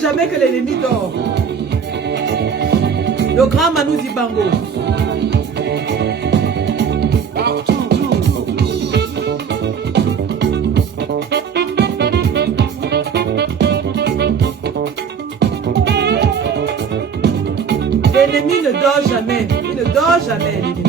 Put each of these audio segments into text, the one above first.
Jamais que l'ennemi dort. Le grand Manu Zibango. L'ennemi ne dort jamais. Il ne dort jamais, l'ennemi.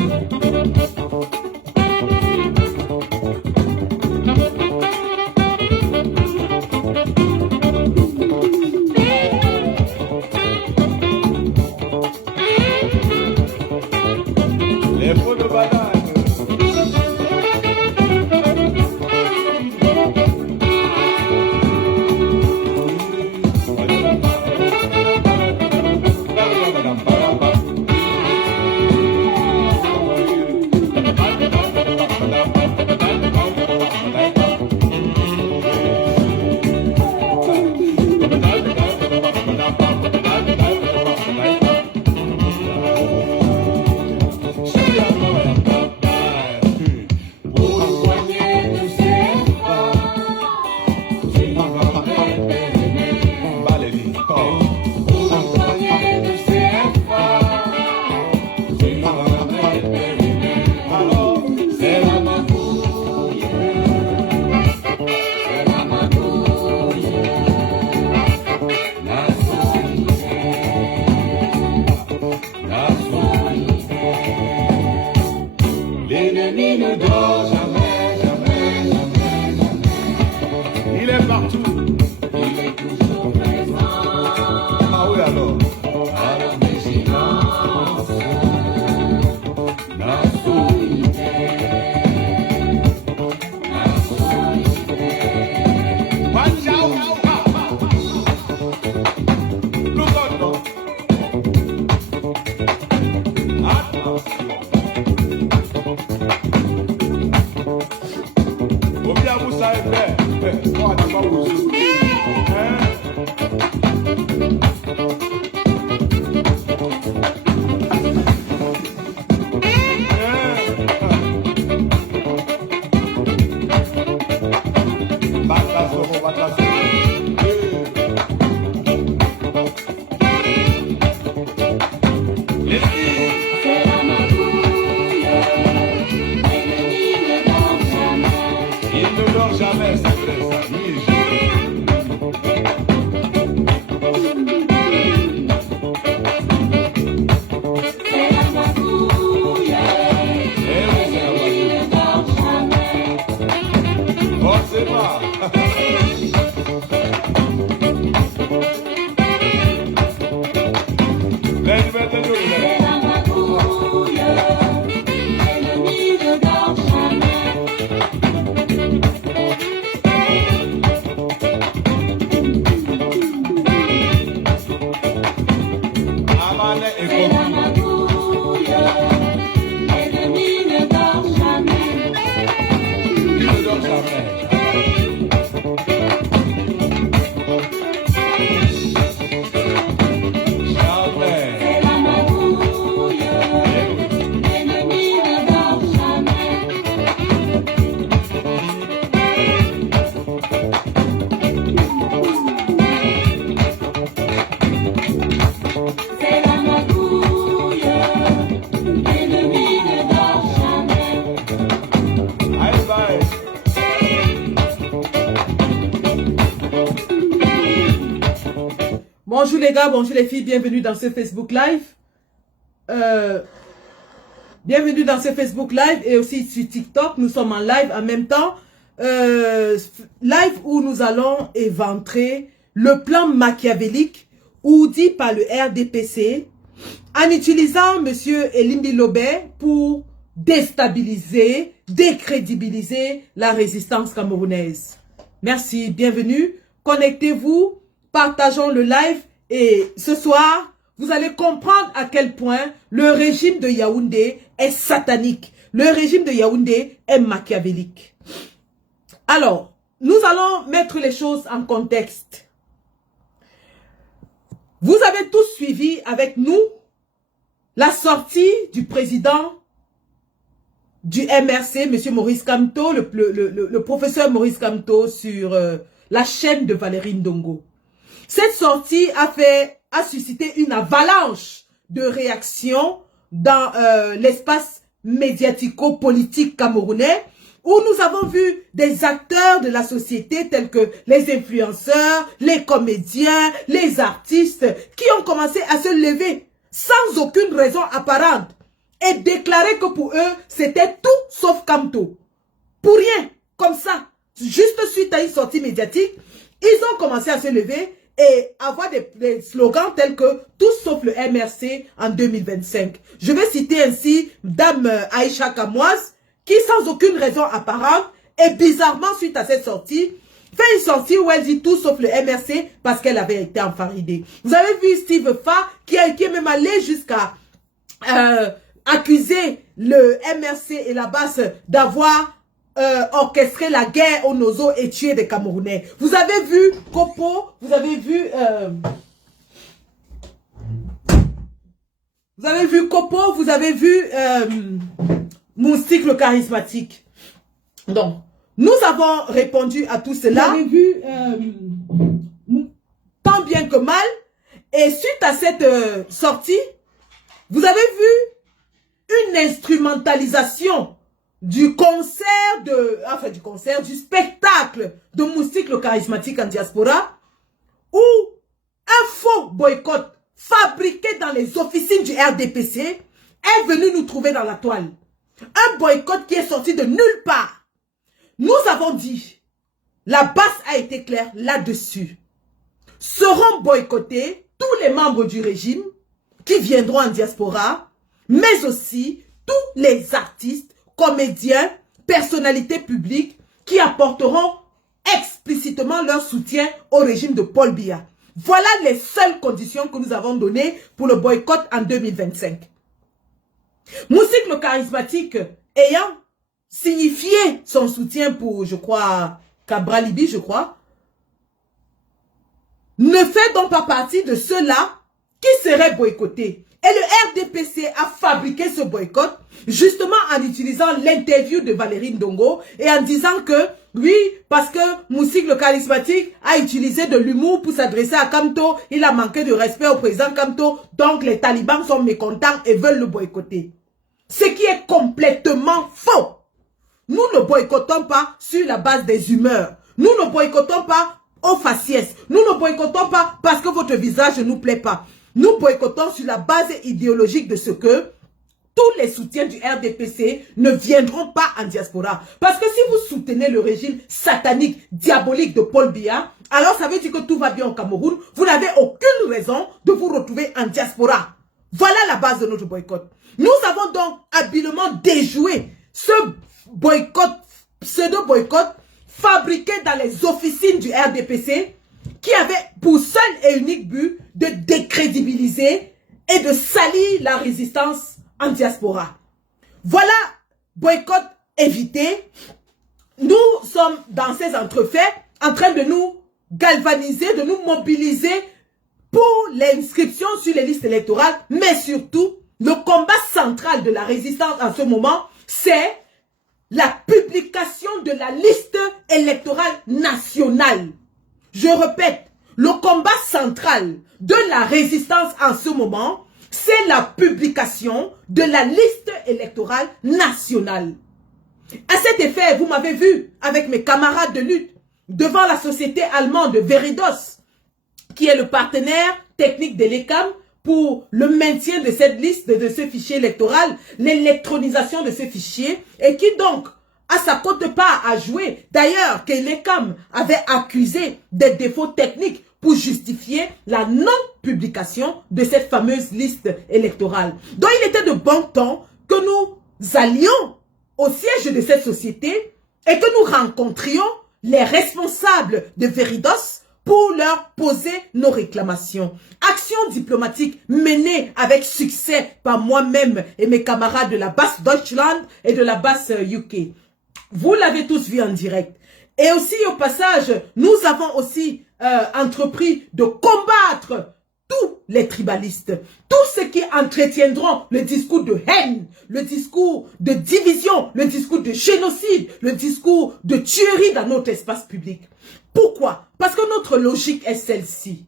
L'ennemi ne dort jamais, jamais, jamais, jamais. Il est partout. Il est toujours présent. Ah oui alors. Alors vigilance, la solitaire, la solitaire. Watch out! Look out! Attention. Bonjour les gars, bonjour les filles, bienvenue dans ce Facebook Live. Bienvenue dans ce Facebook Live et aussi sur TikTok. Nous sommes en live en même temps. Live où nous allons éventrer le plan machiavélique ourdi par le RDPC en utilisant M. Elimbi Lobé pour déstabiliser, décrédibiliser la résistance camerounaise. Merci, bienvenue. Connectez-vous, partageons le live et ce soir, vous allez comprendre à quel point le régime de Yaoundé est satanique. Le régime de Yaoundé est machiavélique. Alors, nous allons mettre les choses en contexte. Vous avez tous suivi avec nous la sortie du président du MRC, M. Maurice Kamto, le professeur Maurice Kamto sur la chaîne de Valérie Ndongo. Cette sortie a suscité une avalanche de réactions dans l'espace médiatico-politique camerounais où nous avons vu des acteurs de la société tels que les influenceurs, les comédiens, les artistes qui ont commencé à se lever sans aucune raison apparente et déclarer que pour eux, c'était tout sauf Kamto. Pour rien, comme ça, juste suite à une sortie médiatique, ils ont commencé à se lever et avoir des slogans tels que « Tout sauf le MRC en 2025 ». Je vais citer ainsi Dame Aïcha Kamoise, qui sans aucune raison apparente et bizarrement suite à cette sortie, fait une sortie où elle dit tout sauf le MRC parce qu'elle avait été enfarinée. Vous avez vu Steve Fa qui est même allé jusqu'à accuser le MRC et la BAS d'avoir orchestré la guerre au Nozo et tué des Camerounais. Vous avez vu Kopo, vous avez vu Kopo, vous avez vu Moustique le charismatique. Donc, nous avons répondu à tout cela. Vous avez vu tant bien que mal. Et suite à cette sortie, vous avez vu une instrumentalisation du du spectacle de Moustique le charismatique en diaspora, où un faux boycott fabriqué dans les officines du RDPC est venu nous trouver dans la toile. Un boycott qui est sorti de nulle part. Nous avons dit, la base a été claire là-dessus. Seront boycottés tous les membres du régime qui viendront en diaspora, mais aussi tous les artistes, comédiens, personnalités publiques qui apporteront explicitement leur soutien au régime de Paul Biya. Voilà les seules conditions que nous avons données pour le boycott en 2025. Moustique le charismatique ayant signifié son soutien pour, je crois, Cabral Libi, je crois, ne fait donc pas partie de ceux-là qui seraient boycottés. Et le RDPC a fabriqué ce boycott justement en utilisant l'interview de Valérie Ndongo et en disant que oui, parce que Moustique le charismatique a utilisé de l'humour pour s'adresser à Kamto, il a manqué de respect au président Kamto, donc les talibans sont mécontents et veulent le boycotter. Ce qui est complètement faux. Nous ne boycottons pas sur la base des humeurs. Nous ne boycottons pas au faciès. Nous ne boycottons pas parce que votre visage ne nous plaît pas. Nous boycottons sur la base idéologique de ce que tous les soutiens du RDPC ne viendront pas en diaspora. Parce que si vous soutenez le régime satanique, diabolique de Paul Biya, alors ça veut dire que tout va bien au Cameroun. Vous n'avez aucune raison de vous retrouver en diaspora. la base de notre boycott. Nous avons donc habilement déjoué ce boycott, pseudo-boycott, fabriqué dans les officines du RDPC, qui avait pour seul et unique but de décrédibiliser et de salir la résistance en diaspora. Voilà, boycott évité. Nous sommes dans ces entrefaits en train de nous galvaniser, de nous mobiliser pour l'inscription sur les listes électorales, mais surtout, le combat central de la résistance en ce moment, c'est la publication de la liste électorale nationale. Je répète, le combat central de la résistance en ce moment, c'est la publication de la liste électorale nationale. À cet effet, vous m'avez vu avec mes camarades de lutte devant la société allemande Veridos, qui est le partenaire technique de l'ECAM pour le maintien de cette liste, de ce fichier électoral, l'électronisation de ce fichier, et qui donc a sa quote-part à jouer. D'ailleurs, que l'ECAM avait accusé des défauts techniques pour justifier la non-publication de cette fameuse liste électorale. Donc, il était de bon temps que nous allions au siège de cette société et que nous rencontrions les responsables de Veridos pour leur poser nos réclamations. Action diplomatique menée avec succès par moi-même et mes camarades de la base Deutschland et de la base UK. Vous l'avez tous vu en direct. Et aussi au passage, nous avons aussi entrepris de combattre tous les tribalistes, tous ceux qui entretiendront le discours de haine, le discours de division, le discours de génocide, le discours de tuerie dans notre espace public. Pourquoi? Parce que notre logique est celle-ci.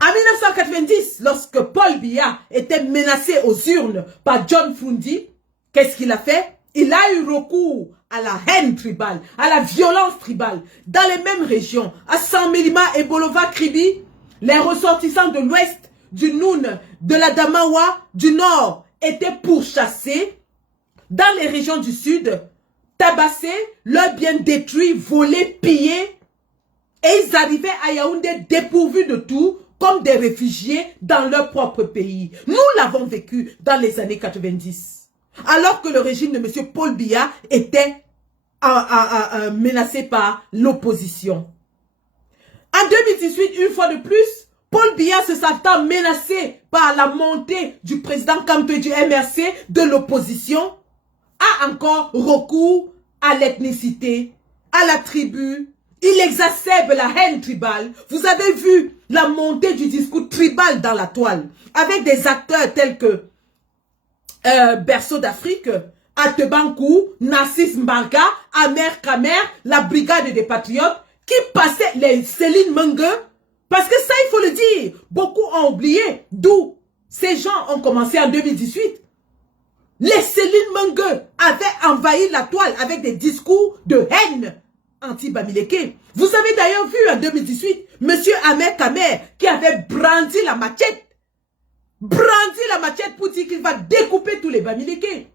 En 1990, lorsque Paul Biya était menacé aux urnes par John Fundi, qu'est-ce qu'il a fait? Il a eu recours à la haine tribale, à la violence tribale. Dans les mêmes régions, à Saint-Mélima et Bolova-Kribi, les ressortissants de l'ouest, du Noun, de la Damawa, du nord, étaient pourchassés. Dans les régions du sud, tabassés, leurs biens détruits, volés, pillés. Et ils arrivaient à Yaoundé dépourvus de tout, comme des réfugiés dans leur propre pays. Nous l'avons vécu dans les années 90. Alors que le régime de M. Paul Biya était menacé par l'opposition. En 2018, une fois de plus, Paul Biya se sentant menacé par la montée du président Kamto du MRC de l'opposition, a encore recours à l'ethnicité, à la tribu. Il exacerbe la haine tribale. Vous avez vu la montée du discours tribal dans la toile, avec des acteurs tels que Berceau d'Afrique, Atebankou, Narcisse Mbarga, Amer Kamer, la brigade des patriotes, qui passaient les Céline Mengue, parce que ça, il faut le dire, beaucoup ont oublié d'où ces gens ont commencé en 2018. Les Céline Mengue avaient envahi la toile avec des discours de haine anti-Bamileke. Vous avez d'ailleurs vu en 2018, M. Amer Kamer, qui avait brandi la machette pour dire qu'il va découper tous les Bamileke.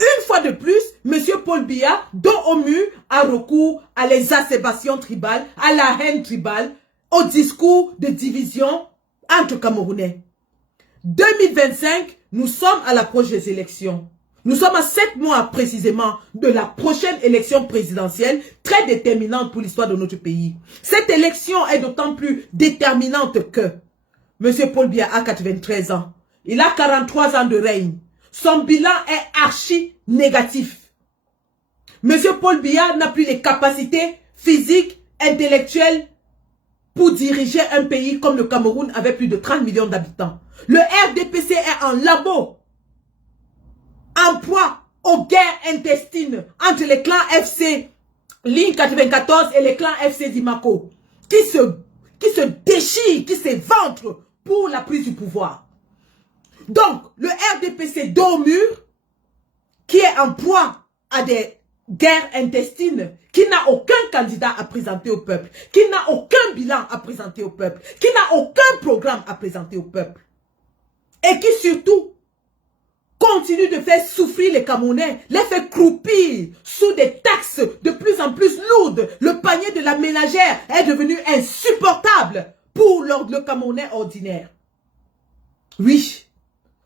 Une fois de plus, M. Paul Biya, dos au mur, a recours à l'exacerbation tribale, à la haine tribale, au discours de division entre Camerounais. 2025, nous sommes à l'approche des élections. Nous sommes à 7 mois précisément de la prochaine élection présidentielle, très déterminante pour l'histoire de notre pays. Cette élection est d'autant plus déterminante que M. Paul Biya a 93 ans. Il a 43 ans de règne. Son bilan est archi négatif. M. Paul Biya n'a plus les capacités physiques, intellectuelles pour diriger un pays comme le Cameroun avec plus de 30 millions d'habitants. Le RDPC est en labo, en proie aux guerres intestines entre les clans FC Ligne 94 et les clans FC Dimako, qui se déchirent, qui s'éventrent pour la prise du pouvoir. Donc, le RDPC dos au mur, qui est en proie à des guerres intestines, qui n'a aucun candidat à présenter au peuple, qui n'a aucun bilan à présenter au peuple, qui n'a aucun programme à présenter au peuple, et qui surtout continue de faire souffrir les Camerounais, les fait croupir sous des taxes de plus en plus lourdes. Le panier de la ménagère est devenu insupportable pour le Camerounais ordinaire. Oui,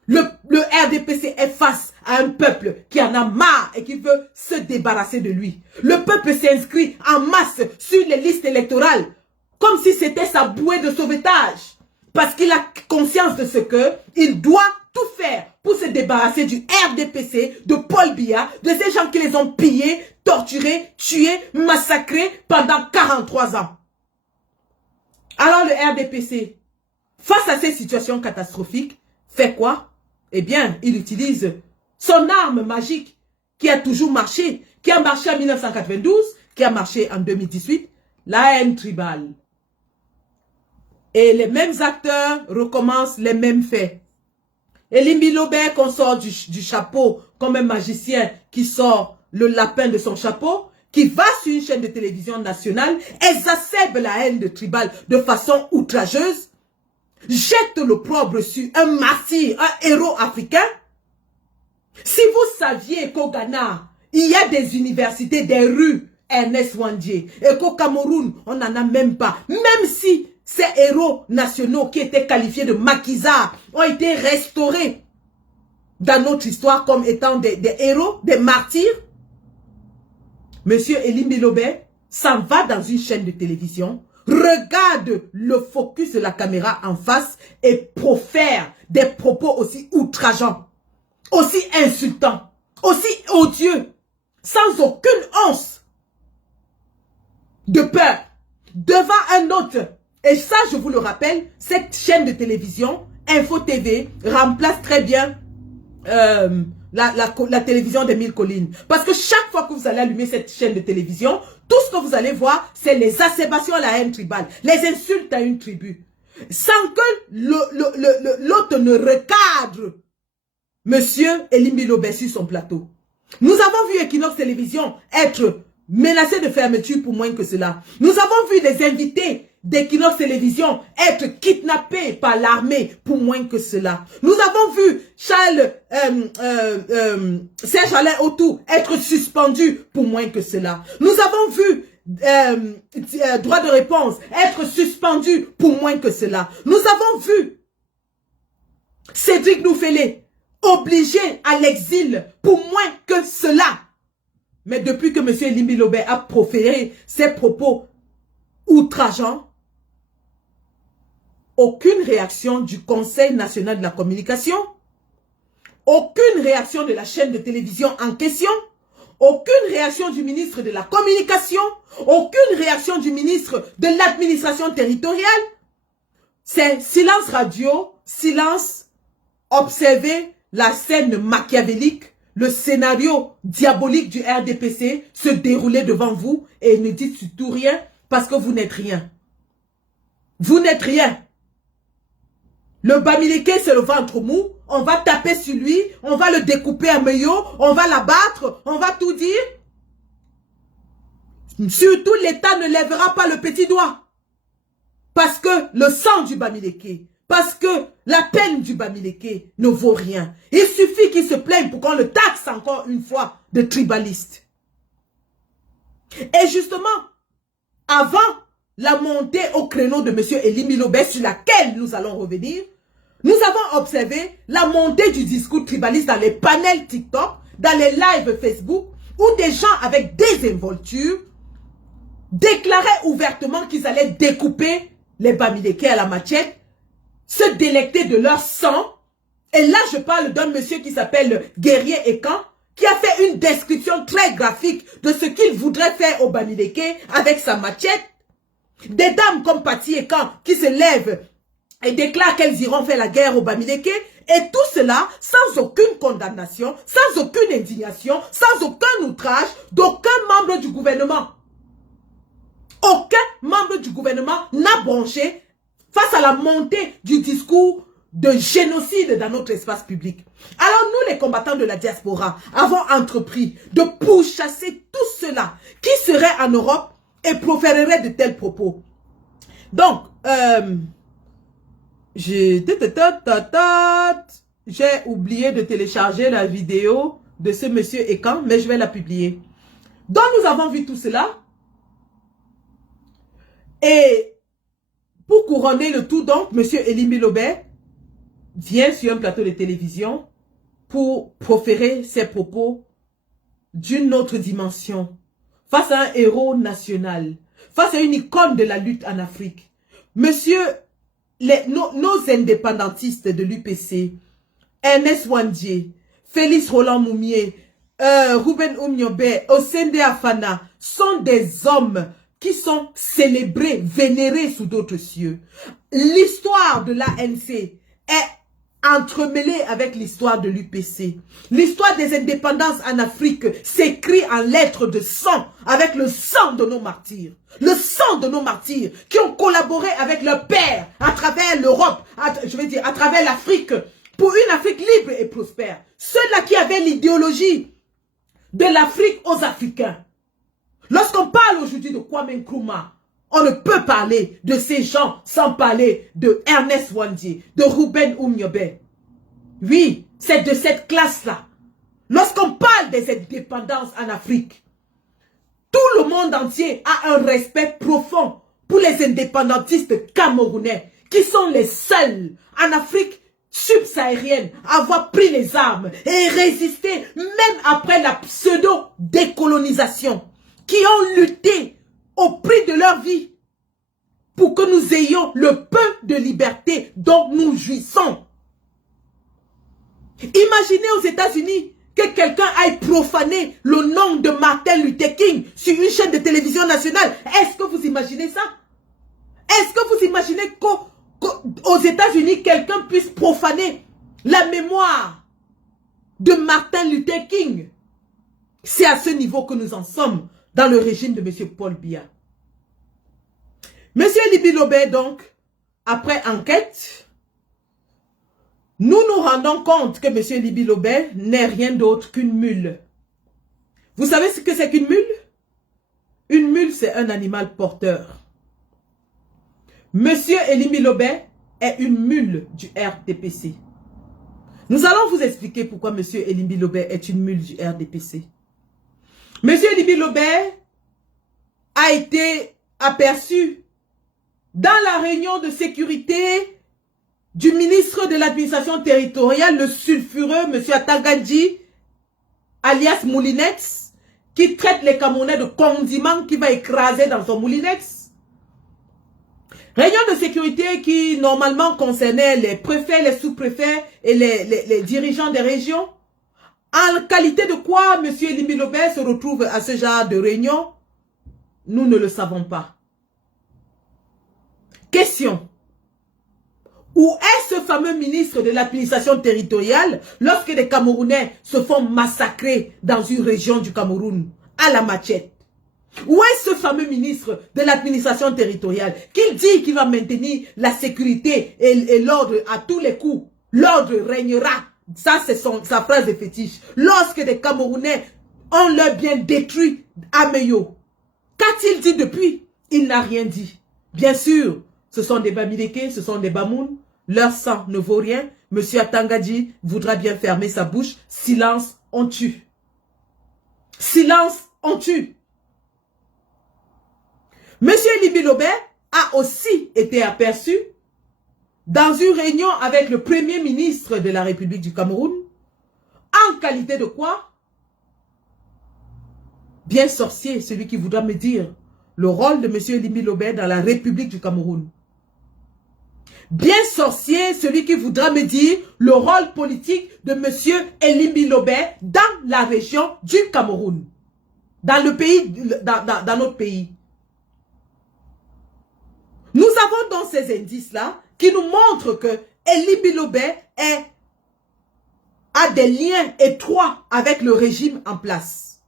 le RDPC est face à un peuple qui en a marre et qui veut se débarrasser de lui. Le peuple s'inscrit en masse sur les listes électorales comme si c'était sa bouée de sauvetage. Parce qu'il a conscience de ce qu'il doit tout faire pour se débarrasser du RDPC, de Paul Biya, de ces gens qui les ont pillés, torturés, tués, massacrés pendant 43 ans. Alors le RDPC, face à ces situations catastrophiques, fait quoi? Eh bien, il utilise son arme magique qui a toujours marché, qui a marché en 1992, qui a marché en 2018, la haine tribale. Et les mêmes acteurs recommencent les mêmes faits. Elimbi Lobé qu'on sort du chapeau comme un magicien qui sort le lapin de son chapeau, qui va sur une chaîne de télévision nationale, exacerbe la haine de tribal de façon outrageuse, jette l'opprobre sur un martyr, un héros africain. Si vous saviez qu'au Ghana, il y a des universités, des rues, Ernest Wandier, et qu'au Cameroun, on n'en a même pas, même si ces héros nationaux qui étaient qualifiés de maquisards ont été restaurés dans notre histoire comme étant des héros, des martyrs. Monsieur Elimbi Lobé s'en va dans une chaîne de télévision, regarde le focus de la caméra en face et profère des propos aussi outrageants, aussi insultants, aussi odieux, sans aucune once de peur, devant un autre. Et ça, je vous le rappelle, cette chaîne de télévision, Info TV, remplace très bien la télévision des 1000 collines. Parce que chaque fois que vous allez allumer cette chaîne de télévision, tout ce que vous allez voir, c'est les acébations à la haine tribale, les insultes à une tribu. Sans que l'autre ne recadre Monsieur Elimbi Lobé sur son plateau. Nous avons vu Equinox Télévision être menacé de fermeture pour moins que cela. Nous avons vu des invités d'Equinox Télévision être kidnappés par l'armée pour moins que cela. Nous avons vu Serge Alain Autou être suspendu pour moins que cela. Nous avons vu droit de réponse être suspendu pour moins que cela. Nous avons vu Cédric Noufélé obligé à l'exil pour moins que cela. Mais depuis que M. Elimbi Lobé a proféré ses propos outrageants, aucune réaction du Conseil national de la communication, aucune réaction de la chaîne de télévision en question, aucune réaction du ministre de la communication, aucune réaction du ministre de l'administration territoriale. C'est silence radio, silence, observer la scène machiavélique, le scénario diabolique du RDPC se dérouler devant vous et ne dites surtout rien parce que vous n'êtes rien. Vous n'êtes rien. Le Bamileke, c'est le ventre mou. On va taper sur lui, on va le découper en meilleaux, on va l'abattre, on va tout dire. Surtout, l'État ne lèvera pas le petit doigt. Parce que le sang du Bamileke, parce que la peine du Bamileke ne vaut rien. Il suffit qu'il se plaigne pour qu'on le taxe encore une fois de tribaliste. Et justement, avant la montée au créneau de M. Elimbi Lobé, sur laquelle nous allons revenir, nous avons observé la montée du discours tribaliste dans les panels TikTok, dans les lives Facebook, où des gens avec des involtures déclaraient ouvertement qu'ils allaient découper les Bamileke à la machette, se délecter de leur sang. Et là, je parle d'un monsieur qui s'appelle Guerrier Ekan, qui a fait une description très graphique de ce qu'il voudrait faire au Bamileke avec sa machette. Des dames comme Patti Ekan qui se lèvent et déclarent qu'elles iront faire la guerre au Bamileke. Et tout cela sans aucune condamnation, sans aucune indignation, sans aucun outrage d'aucun membre du gouvernement. Aucun membre du gouvernement n'a bronché face à la montée du discours de génocide dans notre espace public. Alors nous, les combattants de la diaspora, avons entrepris de pourchasser tous ceux-là qui seraient en Europe et proféreraient de tels propos. Donc, j'ai oublié de télécharger la vidéo de ce monsieur Ekan, mais je vais la publier. Donc nous avons vu tout cela. Et pour couronner le tout, donc, M. Elimbi Lobé vient sur un plateau de télévision pour proférer ses propos d'une autre dimension, face à un héros national, face à une icône de la lutte en Afrique. Monsieur, nos indépendantistes de l'UPC, Ernest Ouandie, Félix Roland Moumié, Ruben Oumniobé, Osende Afana, sont des hommes qui sont célébrés, vénérés sous d'autres cieux. L'histoire de l'ANC est entremêlée avec l'histoire de l'UPC. L'histoire des indépendances en Afrique s'écrit en lettres de sang, avec le sang de nos martyrs. Le sang de nos martyrs qui ont collaboré avec leurs pères à travers l'Europe, je veux dire à travers l'Afrique, pour une Afrique libre et prospère. Ceux-là qui avaient l'idéologie de l'Afrique aux Africains. Lorsqu'on parle aujourd'hui de Kwame Nkrumah, on ne peut parler de ces gens sans parler de Ernest Ouandie, de Ruben Oumniobé. Oui, c'est de cette classe-là. Lorsqu'on parle des indépendances en Afrique, tout le monde entier a un respect profond pour les indépendantistes camerounais, qui sont les seuls en Afrique subsaharienne à avoir pris les armes et résisté même après la pseudo-décolonisation, qui ont lutté au prix de leur vie pour que nous ayons le peu de liberté dont nous jouissons. Imaginez aux États-Unis que quelqu'un aille profaner le nom de Martin Luther King sur une chaîne de télévision nationale. Est-ce que vous imaginez ça? Est-ce que vous imaginez qu'aux États-Unis, quelqu'un puisse profaner la mémoire de Martin Luther King? C'est à ce niveau que nous en sommes dans le régime de M. Paul Biya. M. Liby Lobé, donc, après enquête, nous nous rendons compte que M. Liby Lobé n'est rien d'autre qu'une mule. Vous savez ce que c'est qu'une mule? Une mule, c'est un animal porteur. M. Liby Lobé est une mule du RDPC. Nous allons vous expliquer pourquoi M. Liby Lobé est une mule du RDPC. M. Liby Lobé a été aperçu dans la réunion de sécurité du ministre de l'administration territoriale, le sulfureux M. Atangadji, alias Moulinex, qui traite les Camerounais de condiments qui va écraser dans son Moulinex. Réunion de sécurité qui normalement concernait les préfets, les sous-préfets et les dirigeants des régions. En qualité de quoi M. Liby Lobé se retrouve à ce genre de réunion? Nous ne le savons pas. Question. Où est ce fameux ministre de l'administration territoriale lorsque les Camerounais se font massacrer dans une région du Cameroun à la machette? Où est ce fameux ministre de l'administration territoriale qui dit qu'il va maintenir la sécurité et l'ordre à tous les coups? L'ordre régnera. Ça, c'est sa phrase de fétiche. Lorsque des Camerounais ont leur bien détruit à Meyo. Qu'a-t-il dit depuis? Il n'a rien dit. Bien sûr, ce sont des Bamileke, ce sont des Bamoun. Leur sang ne vaut rien. Monsieur Atangadji voudra bien fermer sa bouche. Silence, on tue. Silence, on tue. Monsieur Liby Lobé a aussi été aperçu dans une réunion avec le premier ministre de la République du Cameroun. En qualité de quoi? Bien sorcier, celui qui voudra me dire le rôle de monsieur Liby Lobé dans la République du Cameroun. Bien sorcier, celui qui voudra me dire le rôle politique de monsieur Liby Lobé dans la région du Cameroun. Dans le pays, dans notre pays. Nous avons donc ces indices-là qui nous montrent que Liby Lobé a des liens étroits avec le régime en place.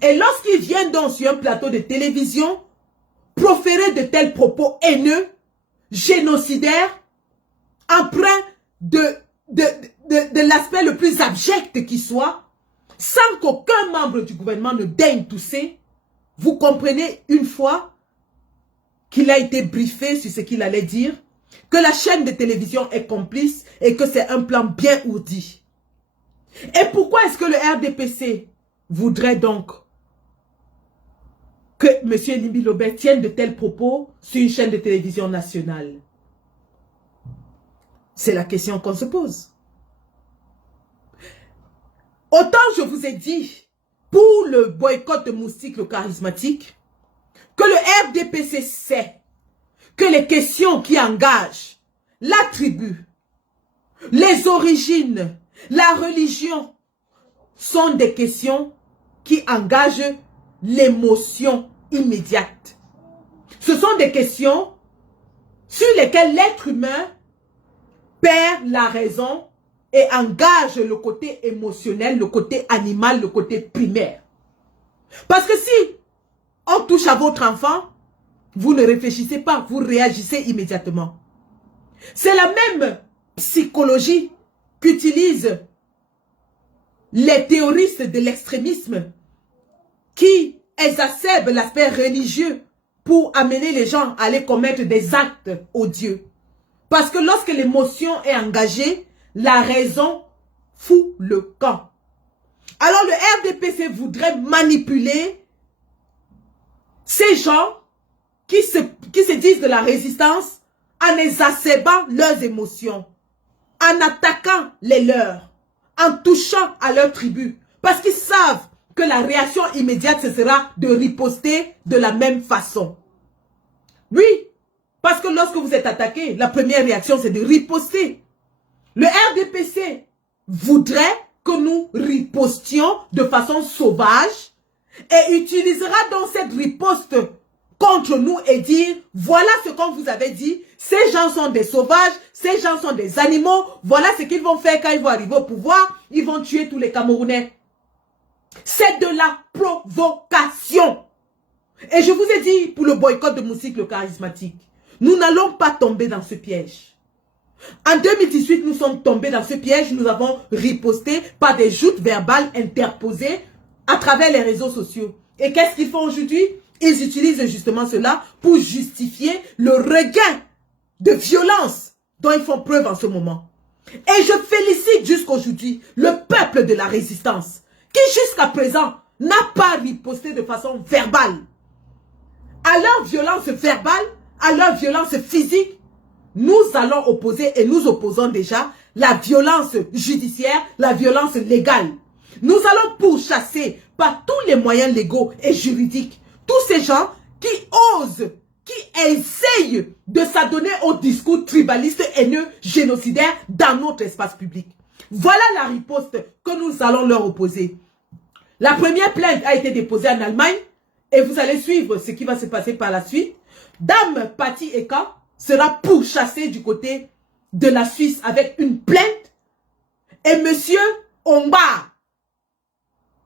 Et lorsqu'il vient donc sur un plateau de télévision, proférer de tels propos haineux, génocidaires, empreints de l'aspect le plus abject qui soit, sans qu'aucun membre du gouvernement ne daigne tousser, vous comprenez une fois qu'il a été briefé sur ce qu'il allait dire, que la chaîne de télévision est complice et que c'est un plan bien ourdi. Et pourquoi est-ce que le RDPC voudrait donc que M. Liby Lobé tienne de tels propos sur une chaîne de télévision nationale? C'est la question qu'on se pose. Autant je vous ai dit, pour le boycott de Moustique le charismatique, que le RDPC sait que les questions qui engagent la tribu, les origines, la religion, sont des questions qui engagent l'émotion immédiate. Ce sont des questions sur lesquelles l'être humain perd la raison et engage le côté émotionnel, le côté animal, le côté primaire. Parce que si on touche à votre enfant, vous ne réfléchissez pas, vous réagissez immédiatement. C'est la même psychologie qu'utilisent les théoristes de l'extrémisme qui exacerbent l'aspect religieux pour amener les gens à aller commettre des actes odieux. Parce que lorsque l'émotion est engagée, la raison fout le camp. Alors le RDPC voudrait manipuler ces gens qui se disent de la résistance en exacerbant leurs émotions, en attaquant les leurs, en touchant à leur tribu. Parce qu'ils savent que la réaction immédiate, ce sera de riposter de la même façon. Oui, parce que lorsque vous êtes attaqué, la première réaction, c'est de riposter. Le RDPC voudrait que nous ripostions de façon sauvage et utilisera donc cette riposte contre nous et dire, voilà ce qu'on vous avait dit, ces gens sont des sauvages, ces gens sont des animaux, voilà ce qu'ils vont faire quand ils vont arriver au pouvoir, ils vont tuer tous les Camerounais. C'est de la provocation. Et je vous ai dit, pour le boycott de Moustique le charismatique, nous n'allons pas tomber dans ce piège. En 2018, nous sommes tombés dans ce piège, nous avons riposté par des joutes verbales interposées à travers les réseaux sociaux. Et qu'est-ce qu'ils font aujourd'hui? Ils utilisent justement cela pour justifier le regain de violence dont ils font preuve en ce moment. Et je félicite jusqu'aujourd'hui le peuple de la résistance qui jusqu'à présent n'a pas riposté de façon verbale. À leur violence verbale, à leur violence physique, nous allons opposer et nous opposons déjà la violence judiciaire, la violence légale. Nous allons pourchasser par tous les moyens légaux et juridiques tous ces gens qui osent, qui essayent de s'adonner au discours tribaliste, haineux, génocidaire dans notre espace public. Voilà la riposte que nous allons leur opposer. La première plainte a été déposée en Allemagne et vous allez suivre ce qui va se passer par la suite. Dame Patti Eka sera pourchassée du côté de la Suisse avec une plainte et monsieur Omba,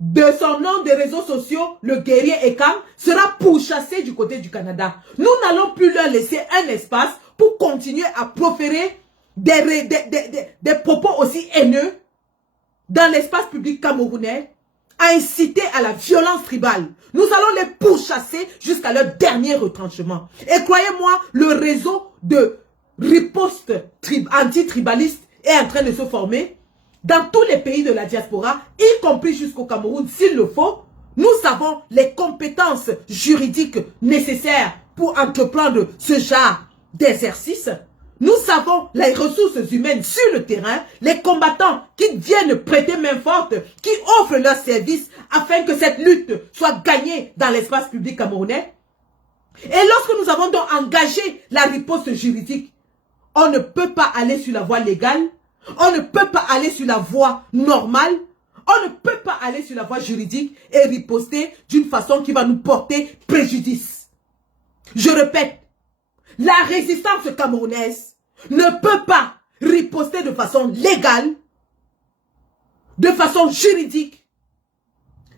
de son nom des réseaux sociaux, le guerrier Ekam, sera pourchassé du côté du Canada. Nous n'allons plus leur laisser un espace pour continuer à proférer des propos aussi haineux dans l'espace public camerounais, à inciter à la violence tribale. Nous allons les pourchasser jusqu'à leur dernier retranchement. Et croyez-moi, le réseau de riposte anti-tribaliste est en train de se former dans tous les pays de la diaspora, y compris jusqu'au Cameroun, s'il le faut. Nous avons les compétences juridiques nécessaires pour entreprendre ce genre d'exercice. Nous avons les ressources humaines sur le terrain, les combattants qui viennent prêter main forte, qui offrent leurs services afin que cette lutte soit gagnée dans l'espace public camerounais. Et lorsque nous avons donc engagé la riposte juridique, on ne peut pas aller sur la voie légale, on ne peut pas aller sur la voie normale, on ne peut pas aller sur la voie juridique et riposter d'une façon qui va nous porter préjudice. Je répète, la résistance camerounaise ne peut pas riposter de façon légale, de façon juridique,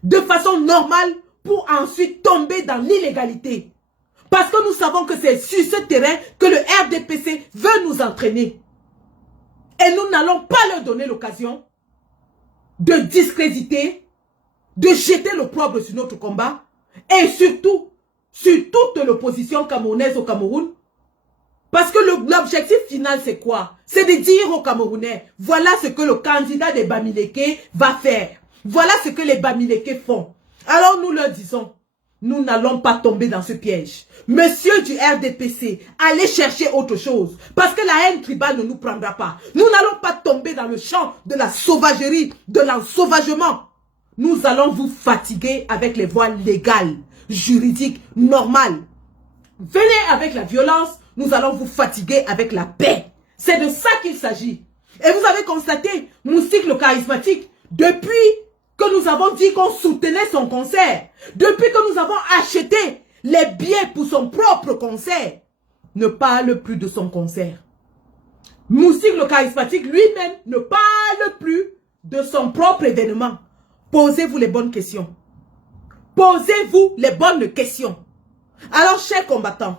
de façon normale pour ensuite tomber dans l'illégalité. Parce que nous savons que c'est sur ce terrain que le RDPC veut nous entraîner. Et nous n'allons pas leur donner l'occasion de discréditer, de jeter l'opprobre sur notre combat et surtout sur toute l'opposition camerounaise au Cameroun. Parce que l'objectif final, c'est quoi? C'est de dire aux Camerounais, voilà ce que le candidat des Bamileke va faire. Voilà ce que les Bamileke font. Alors nous leur disons, nous n'allons pas tomber dans ce piège. Monsieur du RDPC, allez chercher autre chose. Parce que la haine tribale ne nous prendra pas. Nous n'allons pas tomber dans le champ de la sauvagerie, de l'ensauvagement. Nous allons vous fatiguer avec les voies légales, juridiques, normales. Venez avec la violence, nous allons vous fatiguer avec la paix. C'est de ça qu'il s'agit. Et vous avez constaté, Moustique le charismatique, depuis que nous avons dit qu'on soutenait son concert, depuis que nous avons acheté les billets pour son propre concert, ne parle plus de son concert. Moustique le charismatique lui-même ne parle plus de son propre événement. Posez-vous les bonnes questions. Posez-vous les bonnes questions. Alors, chers combattants,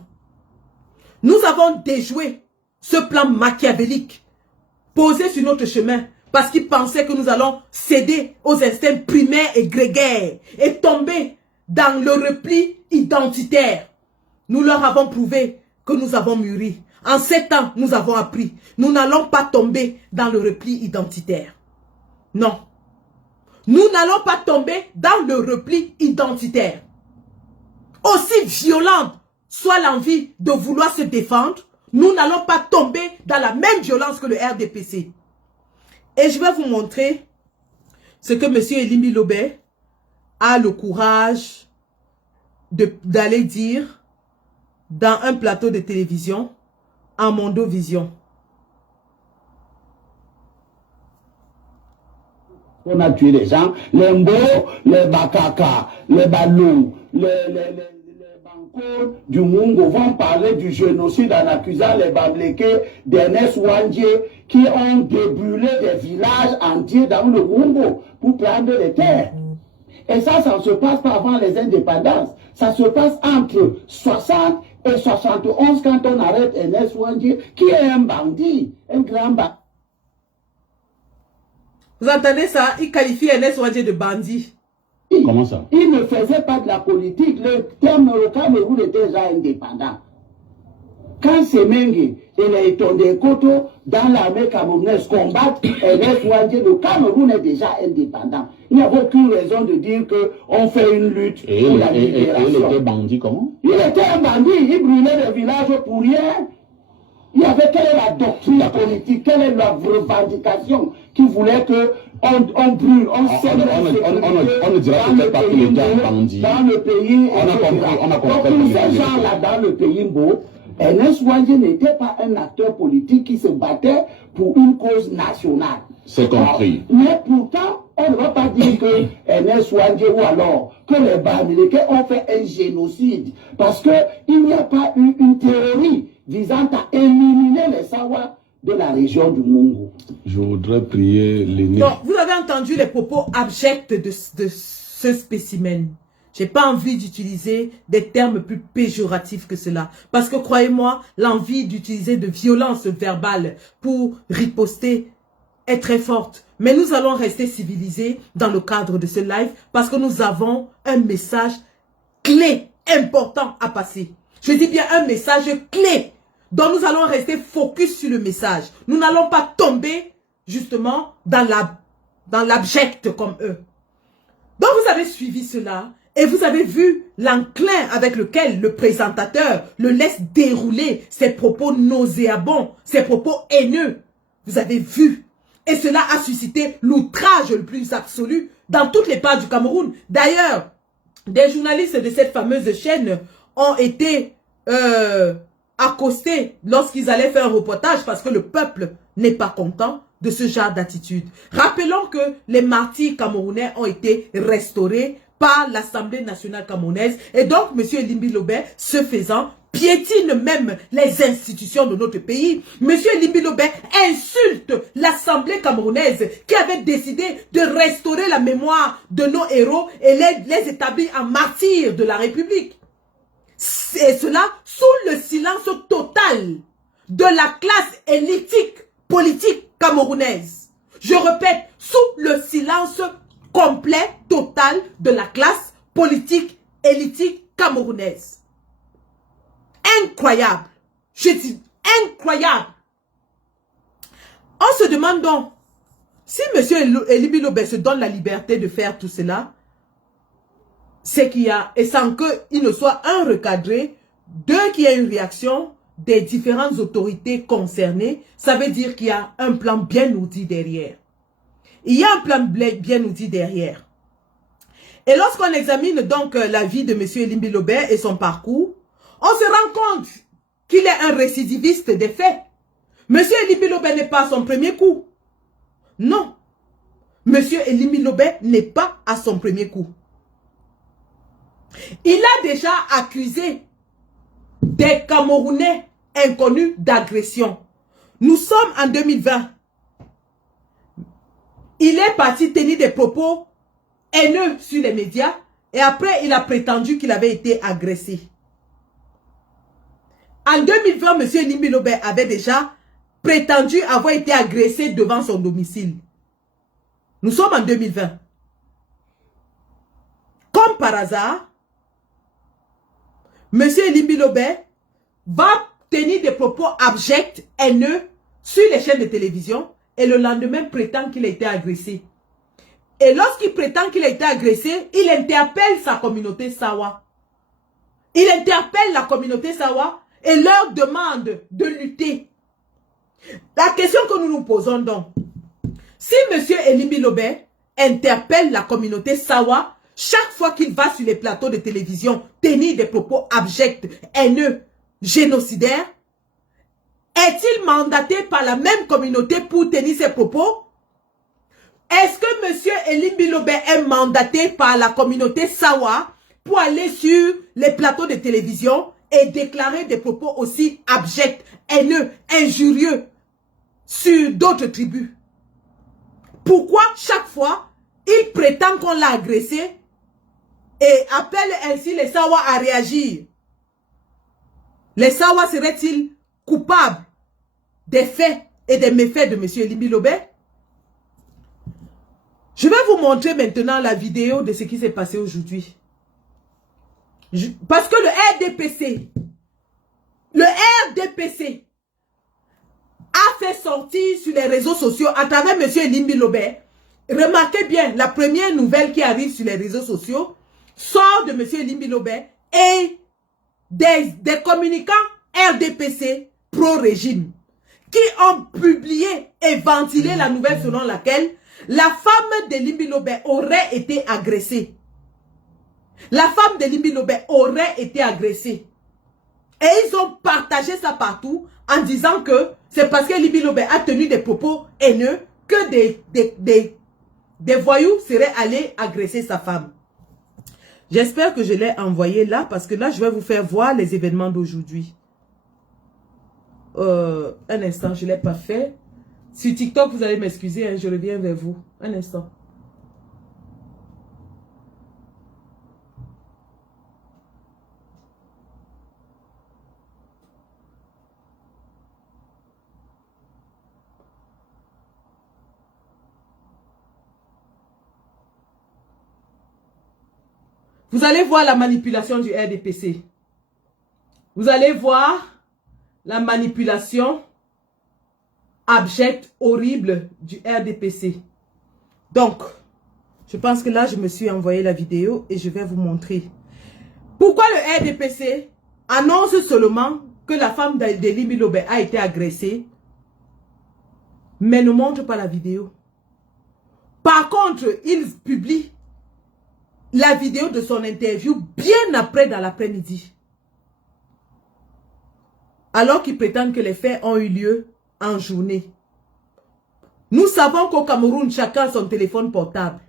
nous avons déjoué ce plan machiavélique posé sur notre chemin parce qu'ils pensaient que nous allons céder aux instincts primaires et grégaires et tomber dans le repli identitaire. Nous leur avons prouvé que nous avons mûri. En 7 ans, nous avons appris. Nous n'allons pas tomber dans le repli identitaire. Non. Nous n'allons pas tomber dans le repli identitaire. Aussi violente soit l'envie de vouloir se défendre, nous n'allons pas tomber dans la même violence que le RDPC. Et je vais vous montrer ce que M. Elimbi Lobé a le courage d'aller dire dans un plateau de télévision en Mondovision. On a tué les gens, les Mbo, les Bakaka, les Balou, les Banco du Mungo vont parler du génocide en accusant les Bablékés d'Ernest Ouandjé qui ont débrûlé des villages entiers dans le Mungo pour prendre les terres. Et ça ne se passe pas avant les indépendances. Ça se passe entre 60 et 71 quand on arrête Ernest Ouandjé qui est un bandit, un grand bandit. Vous entendez ça? Il qualifie Ernest Ouandjé de bandit. Comment ça? Il ne faisait pas de la politique. Le terme le Cameroun était déjà indépendant. Quand Semengue et les Tonde Koto dans l'armée camerounaise combattent Ernest Ouandjé, le Cameroun est déjà indépendant. Il n'y a aucune raison de dire qu'on fait une lutte pour la libération. Et il était bandit comment? Il était un bandit. Il brûlait des villages pour rien. Il y avait quelle est la doctrine politique, quelle est la revendication qui voulait que on brûle, on ne dira peut-être pas que les gens bandits. Dans le pays, on a compris. Donc tous ces gens-là dans le pays Mbo, Ernest Ouandjé n'était pas un acteur politique qui se battait pour une cause nationale. C'est compris. Mais pourtant, on ne va pas dire que Ernest Ouandjé ou alors que les Bamileke ont fait un génocide parce qu'il n'y a pas eu une théorie visant à éliminer les Sawa de la région du Mungo. Je voudrais prier l'aîné. Donc, vous avez entendu les propos abjects de ce spécimen. J'ai pas envie d'utiliser des termes plus péjoratifs que cela. Parce que croyez-moi, l'envie d'utiliser de violence verbale pour riposter est très forte. Mais nous allons rester civilisés dans le cadre de ce live parce que nous avons un message clé, important à passer. Je dis bien un message clé. Donc nous allons rester focus sur le message. Nous n'allons pas tomber justement dans l'abject comme eux. Donc vous avez suivi cela et vous avez vu l'enclin avec lequel le présentateur le laisse dérouler ses propos nauséabonds, ses propos haineux. Vous avez vu. Et cela a suscité l'outrage le plus absolu dans toutes les parts du Cameroun. D'ailleurs, des journalistes de cette fameuse chaîne ont été accostés lorsqu'ils allaient faire un reportage parce que le peuple n'est pas content de ce genre d'attitude. Rappelons que les martyrs camerounais ont été restaurés par l'Assemblée nationale camerounaise et donc M. Elimbi Lobé, ce faisant, piétine même les institutions de notre pays. M. Elimbi Lobé insulte l'Assemblée camerounaise qui avait décidé de restaurer la mémoire de nos héros et les établir en martyrs de la République. Et cela sous le silence total de la classe élitique politique camerounaise. Je répète, sous le silence complet, total de la classe politique élitique camerounaise. Incroyable. Je dis incroyable. On se demande donc, si M. Elimbi Lobé se donne la liberté de faire tout cela, c'est qu'il y a, et sans qu'il ne soit un recadré, deux, qu'il y ait une réaction des différentes autorités concernées, ça veut dire qu'il y a un plan bien ourdi derrière. Il y a un plan bien ourdi derrière. Et lorsqu'on examine donc la vie de M. Elimbi Lobert et son parcours, on se rend compte qu'il est un récidiviste des faits. M. Elimbi Lobert n'est pas à son premier coup. Non. M. Elimbi Lobert n'est pas à son premier coup. Il a déjà accusé des Camerounais inconnus d'agression. Nous sommes en 2020. Il est parti tenir des propos haineux sur les médias et après il a prétendu qu'il avait été agressé. En 2020, M. Elimbi Lobert avait déjà prétendu avoir été agressé devant son domicile. Nous sommes en 2020. Comme par hasard, M. Elimbi Lobert va tenir des propos abjects, haineux sur les chaînes de télévision et le lendemain prétend qu'il a été agressé. Et lorsqu'il prétend qu'il a été agressé, il interpelle sa communauté Sawa. Il interpelle la communauté Sawa et leur demande de lutter. La question que nous nous posons donc, si M. Elimbi Lobert interpelle la communauté Sawa chaque fois qu'il va sur les plateaux de télévision tenir des propos abjects, haineux, génocidaires, est-il mandaté par la même communauté pour tenir ses propos? Est-ce que M. Elimbi Lobert est mandaté par la communauté Sawa pour aller sur les plateaux de télévision et déclarer des propos aussi abjects, haineux, injurieux sur d'autres tribus? Pourquoi chaque fois il prétend qu'on l'a agressé et appelle ainsi les Sawa à réagir? Les Sawa seraient-ils coupables des faits et des méfaits de M. Elimbi Lobert? Je vais vous montrer maintenant la vidéo de ce qui s'est passé aujourd'hui. Parce que le RDPC a fait sortir sur les réseaux sociaux à travers M. Elimbi Lobert. Remarquez bien, la première nouvelle qui arrive sur les réseaux sociaux sort de M. Elimbi Lobert et des communicants RDPC pro-régime qui ont publié et ventilé la nouvelle selon laquelle la femme d'Elimbi Lobert aurait été agressée. La femme d'Elimbi Lobert aurait été agressée. Et ils ont partagé ça partout en disant que c'est parce qu'Elimbi Lobert a tenu des propos haineux que des voyous seraient allés agresser sa femme. J'espère que je l'ai envoyé là parce que là, je vais vous faire voir les événements d'aujourd'hui. Un instant, je ne l'ai pas fait. Sur TikTok, vous allez m'excuser, hein, je reviens vers vous. Un instant. Vous allez voir la manipulation du RDPC. Vous allez voir la manipulation abjecte, horrible du RDPC. Donc, je pense que là, je me suis envoyé la vidéo et je vais vous montrer. Pourquoi le RDPC annonce seulement que la femme d'Elimbi Lobert a été agressée, mais ne montre pas la vidéo. Par contre, il publie la vidéo de son interview bien après dans l'après-midi. Alors qu'il prétend que les faits ont eu lieu en journée. Nous savons qu'au Cameroun, chacun a son téléphone portable.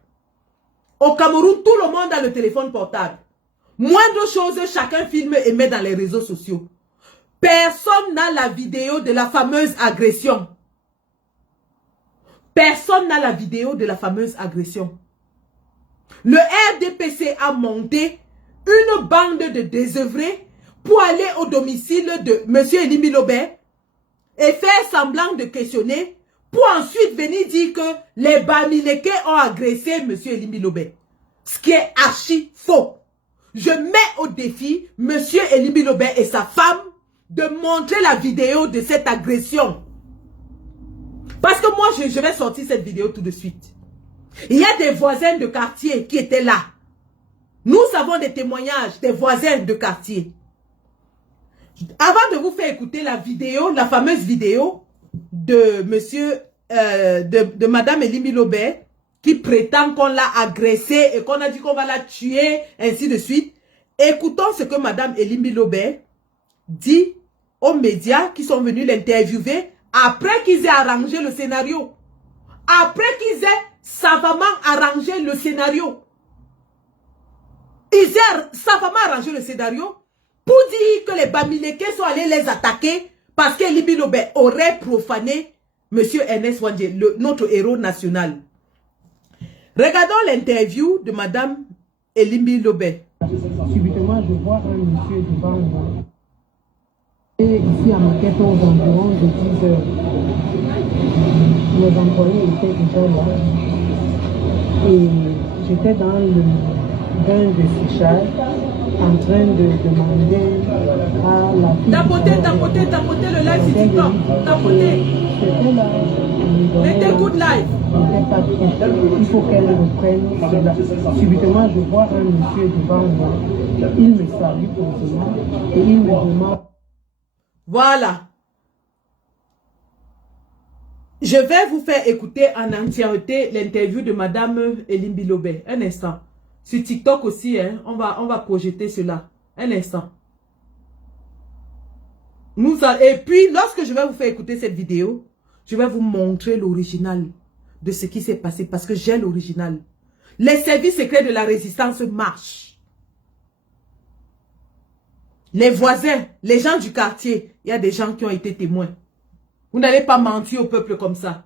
Au Cameroun, tout le monde a le téléphone portable. Moindre chose, chacun filme et met dans les réseaux sociaux. Personne n'a la vidéo de la fameuse agression. Personne n'a la vidéo de la fameuse agression. Le RDPC a monté une bande de désœuvrés pour aller au domicile de M. Elimbi Lobert et faire semblant de questionner pour ensuite venir dire que les Bamileke ont agressé M. Elimbi Lobert. Ce qui est archi faux. Je mets au défi M. Elimbi Lobert et sa femme de montrer la vidéo de cette agression. Parce que moi, je vais sortir cette vidéo tout de suite. Il y a des voisins de quartier qui étaient là. Nous avons des témoignages des voisins de quartier. Avant de vous faire écouter la vidéo, la fameuse vidéo de monsieur, de madame Elimi Lobé, qui prétend qu'on l'a agressée et qu'on a dit qu'on va la tuer, ainsi de suite. Écoutons ce que madame Elimi Lobé dit aux médias qui sont venus l'interviewer après qu'ils aient arrangé le scénario. Après qu'ils aient savamment arrangé le scénario. Ils ont savamment arrangé le scénario pour dire que les Bamileke sont allés les attaquer parce que Elimi Lobé aurait profané M. Ernest Ouandjé, notre héros national. Regardons l'interview de Mme Elimi Lobé. Subitement, je vois un monsieur devant moi. Et ici à Maquette, aux environs de 10 heures. Mes employés étaient déjà là. Et j'étais dans le bain de séchage en train de demander à la fille... Tapotez le live sur TikTok. Tapotez. C'était là. Mettez good live. Il faut qu'elle reprenne cela. Subitement, je vois un monsieur devant moi. Il me salue posément et il me demande... Voilà. Je vais vous faire écouter en entièreté l'interview de Madame Elimi Lobé. Un instant. Sur TikTok aussi, hein, on va projeter cela. Un instant. Et puis, lorsque je vais vous faire écouter cette vidéo, je vais vous montrer l'original de ce qui s'est passé parce que j'ai l'original. Les services secrets de la résistance marchent. Les voisins, les gens du quartier, il y a des gens qui ont été témoins. Vous n'allez pas mentir au peuple comme ça.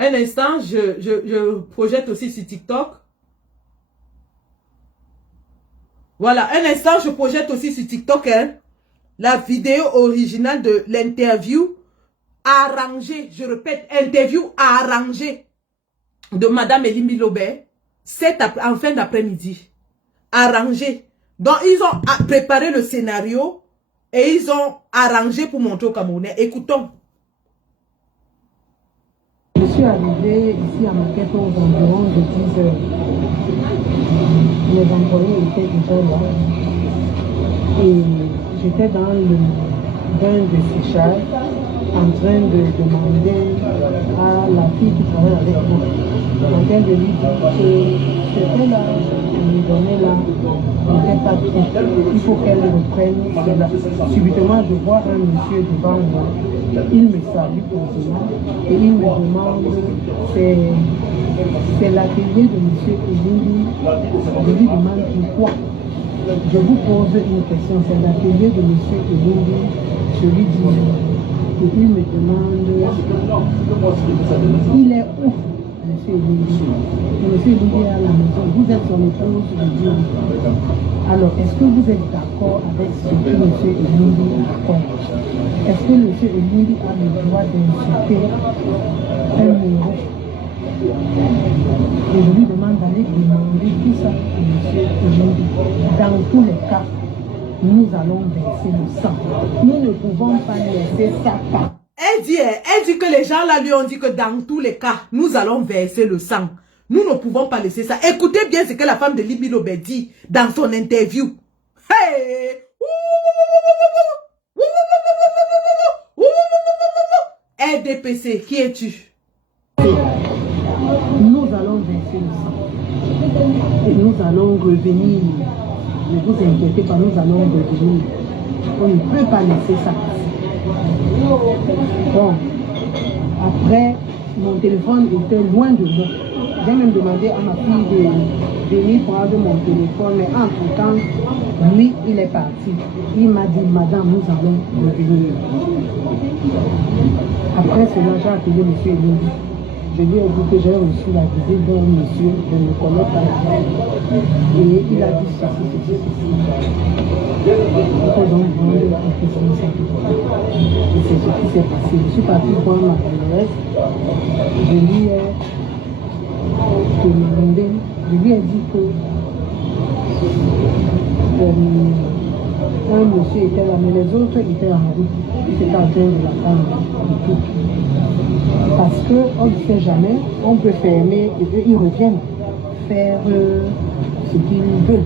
Un instant, je projette aussi sur TikTok. Voilà, un instant, je projette aussi sur TikTok, hein, la vidéo originale de l'interview arrangée, je répète, interview arrangée de Madame Elimi Lobé, en fin d'après-midi. Arrangée. Donc, ils ont préparé le scénario et ils ont arrangé pour montrer aux Camerounais. Écoutons. Je suis arrivé ici à Maquette aux environs de 10 heures. Mes employés étaient déjà là. Et j'étais dans le bain de séchage en train de demander à la fille qui travaille avec moi. Quand elle lui dit que c'était là, elle me donnait là, n'était pas bien. Il faut qu'elle reprenne cela. Subitement, je vois un monsieur devant moi. Il me salue posément et il me demande, c'est l'atelier de M. Elimi. Je lui demande pourquoi. Je vous pose une question, c'est l'atelier de M. Elimi. Je lui dis, et il me demande, il est où, M. Elimi? M. Elimi est à la maison, vous êtes son épouse, je dis oui. Alors, est-ce que vous êtes d'accord avec ce que M. Elimi raconte? Est-ce que M. Elimi a le droit d'insulter un héros? Et je lui demande d'aller demander tout ça à M. Elimi. Dans tous les cas, nous allons verser le sang. Nous ne pouvons pas laisser ça pas. Elle dit que les gens là lui ont dit que dans tous les cas, nous allons verser le sang. Nous ne pouvons pas laisser ça. Écoutez bien ce que la femme de Elimi Lobé dit dans son interview. Hey! RDPC, qui es-tu? Nous allons verser le sang. Et nous allons revenir. Ne vous inquiétez pas, nous allons revenir. On ne peut pas laisser ça. Bon, après, mon téléphone était loin de moi. J'ai même demandé à ma fille de venir prendre mon téléphone, mais entre-temps, lui, il est parti. Il m'a dit, madame, nous allons revenir. Après cela, j'ai appelé M. Elimi. Je lui ai dit que j'ai reçu la visite d'un monsieur, je ne connais pas. Et il a dit ceci. Il faut donc prendre la responsabilité. Et c'est ce qui s'est passé. Je suis partie voir ma adresse. Je lui ai demandé, je lui ai dit que un monsieur était là, mais les autres étaient en route. Ils étaient en train de l'attendre. Parce qu'on ne sait jamais, on peut fermer et eux, ils reviennent faire ce qu'ils veulent.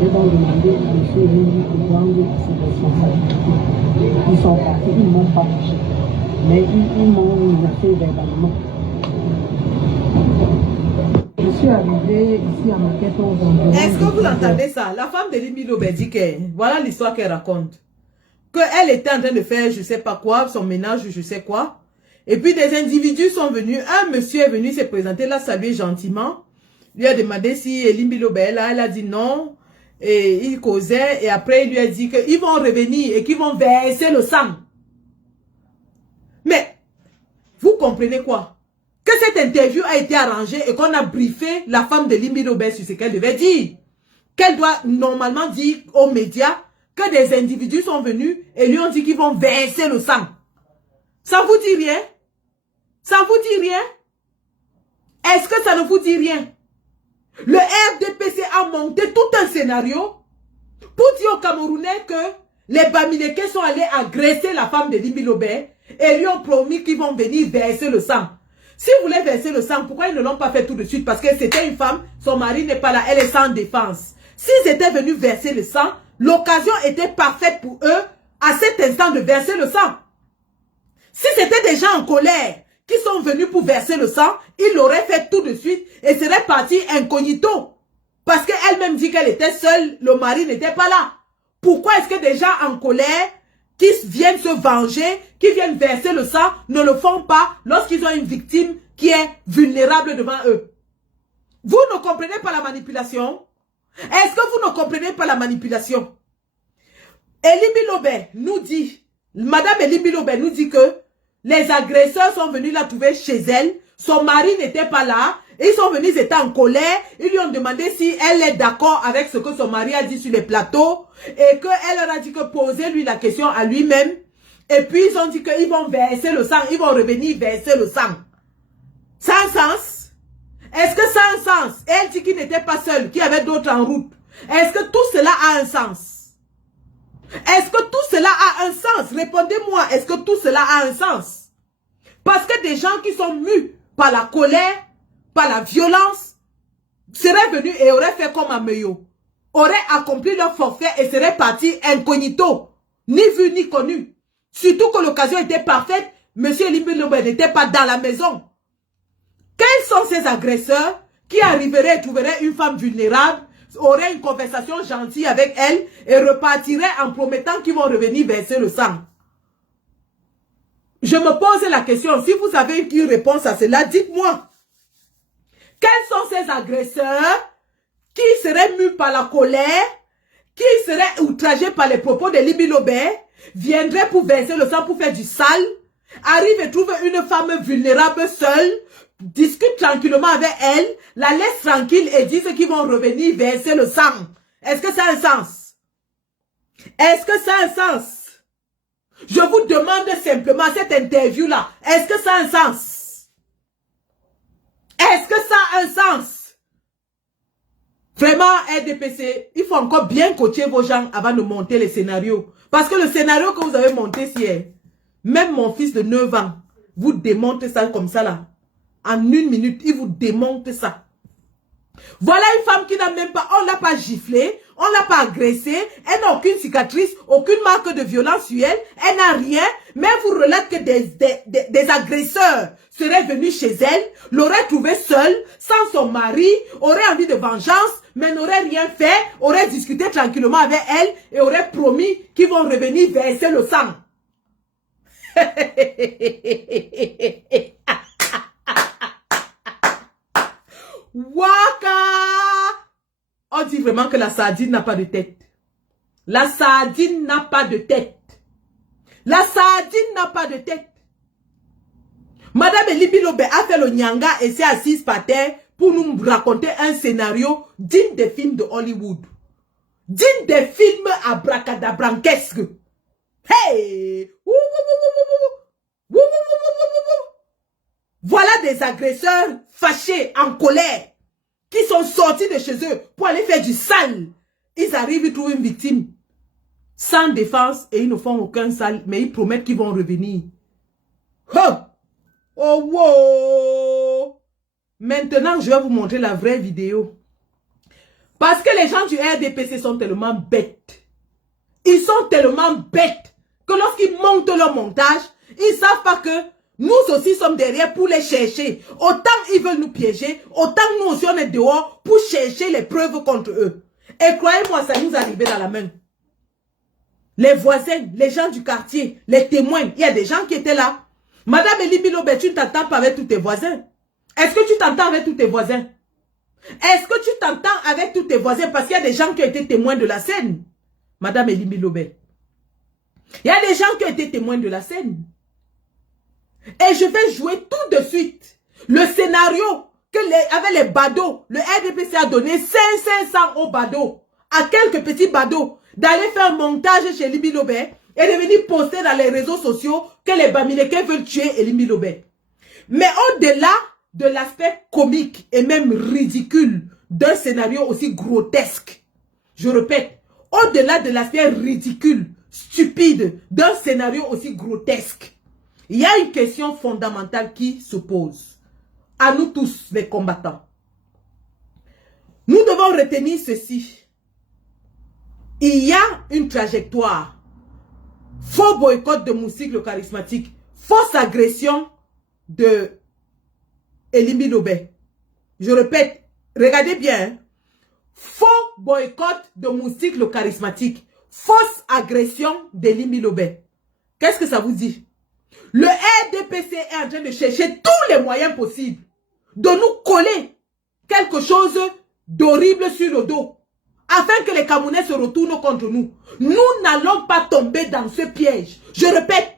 J'ai donc demandé à M. Elimbi de prendre ses responsabilités. Ils sont partis, ils ne m'ont pas touché. Mais ils m'ont menacé verbalement. Je suis arrivée ici à Maquette aux environs. Est-ce que vous entendez ça? La femme de Elimbi Lobé dit que, voilà l'histoire qu'elle raconte. Qu'elle était en train de faire je sais pas quoi, son ménage, je sais quoi. Et puis des individus sont venus. Un monsieur est venu se présenter, l'a salué gentiment. Lui a demandé si Elimbi Lobé là, elle a dit non. Et il causait. Et après il lui a dit qu'ils vont revenir et qu'ils vont verser le sang. Mais, vous comprenez quoi? Que cette interview a été arrangée et qu'on a briefé la femme de Elimbi Lobé sur ce qu'elle devait dire. Qu'elle doit normalement dire aux médias que des individus sont venus et lui ont dit qu'ils vont verser le sang. Ça vous dit rien? Ça vous dit rien? Est-ce que ça ne vous dit rien? Le RDPC a monté tout un scénario pour dire aux Camerounais que les Bamileke sont allés agresser la femme de Elimbi Lobé et lui ont promis qu'ils vont venir verser le sang. Si vous voulez verser le sang, pourquoi ils ne l'ont pas fait tout de suite? Parce que c'était une femme, son mari n'est pas là, elle est sans défense. S'ils étaient venus verser le sang, l'occasion était parfaite pour eux à cet instant de verser le sang. Si c'était des gens en colère qui sont venus pour verser le sang, ils l'auraient fait tout de suite et seraient partis incognito. Parce qu'elle-même dit qu'elle était seule, le mari n'était pas là. Pourquoi est-ce que des gens en colère qui viennent se venger, qui viennent verser le sang, ne le font pas lorsqu'ils ont une victime qui est vulnérable devant eux? Vous ne comprenez pas la manipulation? Est-ce que vous ne comprenez pas la manipulation? Elimbi Lobé nous dit, Madame Elimbi Lobé nous dit que les agresseurs sont venus la trouver chez elle, son mari n'était pas là, ils sont venus, ils étaient en colère, ils lui ont demandé si elle est d'accord avec ce que son mari a dit sur les plateaux, et qu'elle leur a dit que posez-lui la question à lui-même, et puis ils ont dit qu'ils vont verser le sang, ils vont revenir verser le sang. Ça a un sens? Est-ce que ça a un sens? Elle dit qu'il n'était pas seul, qu'il y avait d'autres en route. Est-ce que tout cela a un sens? Est-ce que tout cela a un sens? Répondez-moi, est-ce que tout cela a un sens? Parce que des gens qui sont mus par la colère, par la violence, seraient venus et auraient fait comme Ameyo. Auraient accompli leur forfait et seraient partis incognito. Ni vu ni connu. Surtout que l'occasion était parfaite, M. Elimbi Lobé n'était pas dans la maison. Quels sont ces agresseurs qui arriveraient et trouveraient une femme vulnérable, auraient une conversation gentille avec elle et repartiraient en promettant qu'ils vont revenir verser le sang? Je me pose la question, si vous avez une réponse à cela, dites-moi. Quels sont ces agresseurs qui seraient mus par la colère, qui seraient outragés par les propos de Elimbi Lobé, viendraient pour verser le sang, pour faire du sale, arrivent et trouvent une femme vulnérable seule, discutent tranquillement avec elle, la laissent tranquille et disent qu'ils vont revenir verser le sang? Est-ce que ça a un sens? Est-ce que ça a un sens? Je vous demande simplement cette interview-là. Est-ce que ça a un sens? Est-ce que ça a un sens? Vraiment, RDPC, il faut encore bien coacher vos gens avant de monter les scénarios. Parce que le scénario que vous avez monté hier, même mon fils de 9 ans, vous démonte ça comme ça là. En 1 minute, il vous démonte ça. Voilà une femme qui n'a même pas, on ne l'a pas giflée, on ne l'a pas agressée, elle n'a aucune cicatrice, aucune marque de violence sur elle, elle n'a rien, mais elle vous relate que des agresseurs seraient venus chez elle, l'auraient trouvée seule, sans son mari, auraient envie de vengeance, mais n'auraient rien fait, auraient discuté tranquillement avec elle et auraient promis qu'ils vont revenir verser le sang. Waka! On dit vraiment que la sardine n'a pas de tête. La sardine n'a pas de tête. La sardine n'a pas de tête. Madame Elimbi Lobé a fait le nyanga et s'est assise par terre pour nous raconter un scénario digne des films de Hollywood. Digne des films abracadabranquesques. Hey! Voilà des agresseurs fâchés, en colère, qui sont sortis de chez eux pour aller faire du sale. ils arrivent, ils trouvent une victime sans défense et ils ne font aucun sale, mais ils promettent qu'ils vont revenir. Oh, oh, wow. Maintenant, je vais vous montrer la vraie vidéo. Parce que les gens du RDPC sont tellement bêtes. Ils sont tellement bêtes que lorsqu'ils montent leur montage, ils ne savent pas que nous aussi sommes derrière pour les chercher. Autant ils veulent nous piéger, autant nous aussi on est dehors pour chercher les preuves contre eux. Et croyez-moi, ça nous arrivait dans la main. Les voisins, les gens du quartier, les témoins, il y a des gens qui étaient là. Madame Elie Lobé, tu ne t'entends pas avec tous tes voisins. Est-ce que tu t'entends avec tous tes voisins? Est-ce que tu t'entends avec tous tes voisins? Parce qu'il y a des gens qui ont été témoins de la scène. Madame Elie Lobé. Il y a des gens qui ont été témoins de la scène. Et je vais jouer tout de suite le scénario que avec les badauds. Le RDPC a donné 500 aux badauds, à quelques petits badauds, d'aller faire un montage chez Libi Lobé et de venir poster dans les réseaux sociaux que les Bamileke veulent tuer Libi Lobé. Mais au-delà de l'aspect comique et même ridicule d'un scénario aussi grotesque, je répète, au-delà de l'aspect ridicule, stupide d'un scénario aussi grotesque, il y a une question fondamentale qui se pose à nous tous, les combattants. Nous devons retenir ceci. Il y a une trajectoire. Faux boycott de Moussik le charismatique. Fausse agression de Elimbi Lobé. Je répète, regardez bien. Hein. Faux boycott de Moussik le charismatique. Fausse agression d'Elimbi Lobé. Qu'est-ce que ça vous dit? Le RDPC est en train de chercher tous les moyens possibles de nous coller quelque chose d'horrible sur le dos afin que les Camerounais se retournent contre nous. Nous n'allons pas tomber dans ce piège. Je répète,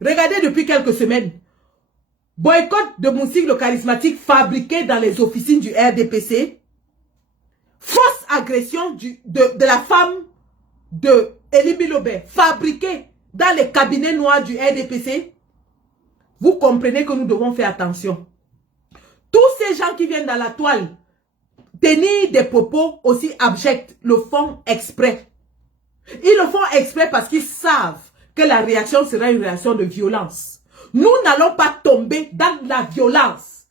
regardez depuis quelques semaines. Boycott de Moussik le charismatique fabriqué dans les officines du RDPC. Fausse agression de la femme de Elimbi Lobé fabriquée dans les cabinets noirs du RDPC. Vous comprenez que nous devons faire attention. Tous ces gens qui viennent dans la toile tenir des propos aussi abjects le font exprès. Ils le font exprès parce qu'ils savent que la réaction sera une réaction de violence. Nous n'allons pas tomber dans la violence.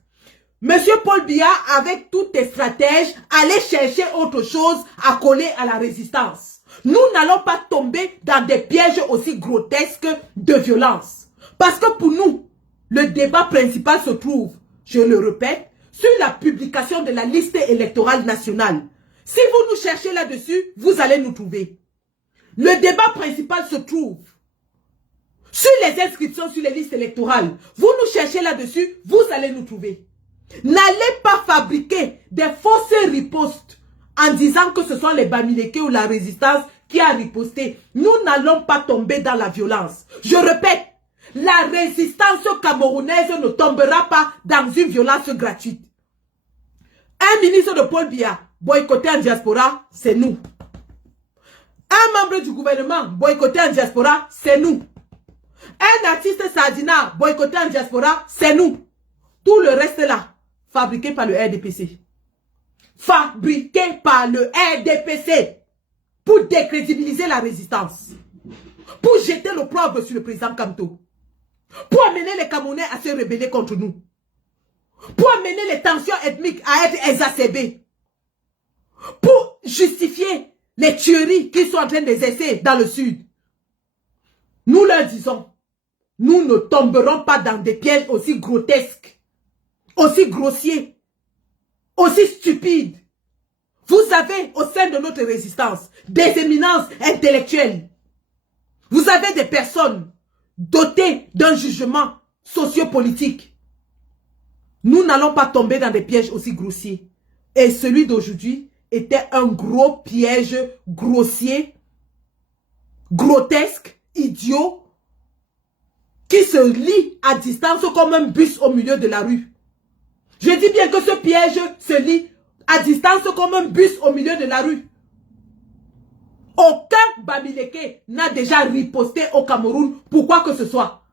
Monsieur Paul Biya, avec tous tes stratèges, allez chercher autre chose à coller à la résistance. Nous n'allons pas tomber dans des pièges aussi grotesques de violence. Parce que pour nous, le débat principal se trouve, je le répète, sur la publication de la liste électorale nationale. Si vous nous cherchez là-dessus, vous allez nous trouver. Le débat principal se trouve sur les inscriptions sur les listes électorales. Vous nous cherchez là-dessus, vous allez nous trouver. N'allez pas fabriquer des fausses ripostes en disant que ce sont les Bamileke ou la résistance qui a riposté. Nous n'allons pas tomber dans la violence. Je répète, la résistance camerounaise ne tombera pas dans une violence gratuite. Un ministre de Paul Biya boycotté en diaspora, c'est nous. Un membre du gouvernement boycotté en diaspora, c'est nous. Un artiste Sardina boycotté en diaspora, c'est nous. Tout le reste là, fabriqué par le RDPC. Fabriqué par le RDPC pour décrédibiliser la résistance. Pour jeter l'opprobre sur le président Kamto. Pour amener les Camerounais à se rebeller contre nous. Pour amener les tensions ethniques à être exacerbées. Pour justifier les tueries qu'ils sont en train d'exercer dans le sud. Nous leur disons, nous ne tomberons pas dans des pièges aussi grotesques, aussi grossiers, aussi stupides. Vous avez au sein de notre résistance des éminences intellectuelles. Vous avez des personnes dotées d'un jugement sociopolitique. Nous n'allons pas tomber dans des pièges aussi grossiers. Et celui d'aujourd'hui était un gros piège grossier, grotesque, idiot, qui se lie à distance comme un bus au milieu de la rue. Je dis bien que ce piège se lie à distance comme un bus au milieu de la rue. Aucun Bamileke n'a déjà riposté au Cameroun pour quoi que ce soit.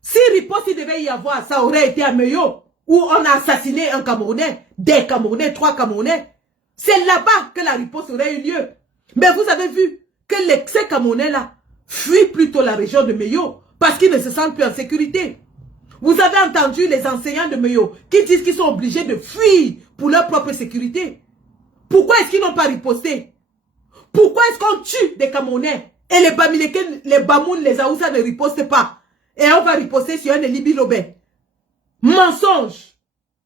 Si riposte il devait y avoir, ça aurait été à Meyo, où on a assassiné un Camerounais, des Camerounais, 3 Camerounais. C'est là-bas que la riposte aurait eu lieu. Mais vous avez vu que ces Camerounais-là fuient plutôt la région de Meyo parce qu'ils ne se sentent plus en sécurité. Vous avez entendu les enseignants de Meyo qui disent qu'ils sont obligés de fuir pour leur propre sécurité. Pourquoi est-ce qu'ils n'ont pas riposté? Pourquoi est-ce qu'on tue des Camerounais et les Bamileke, les Bamoun, les Aoussa ne ripostent pas? Et on va riposter sur un Elibi Lobé. Mensonge.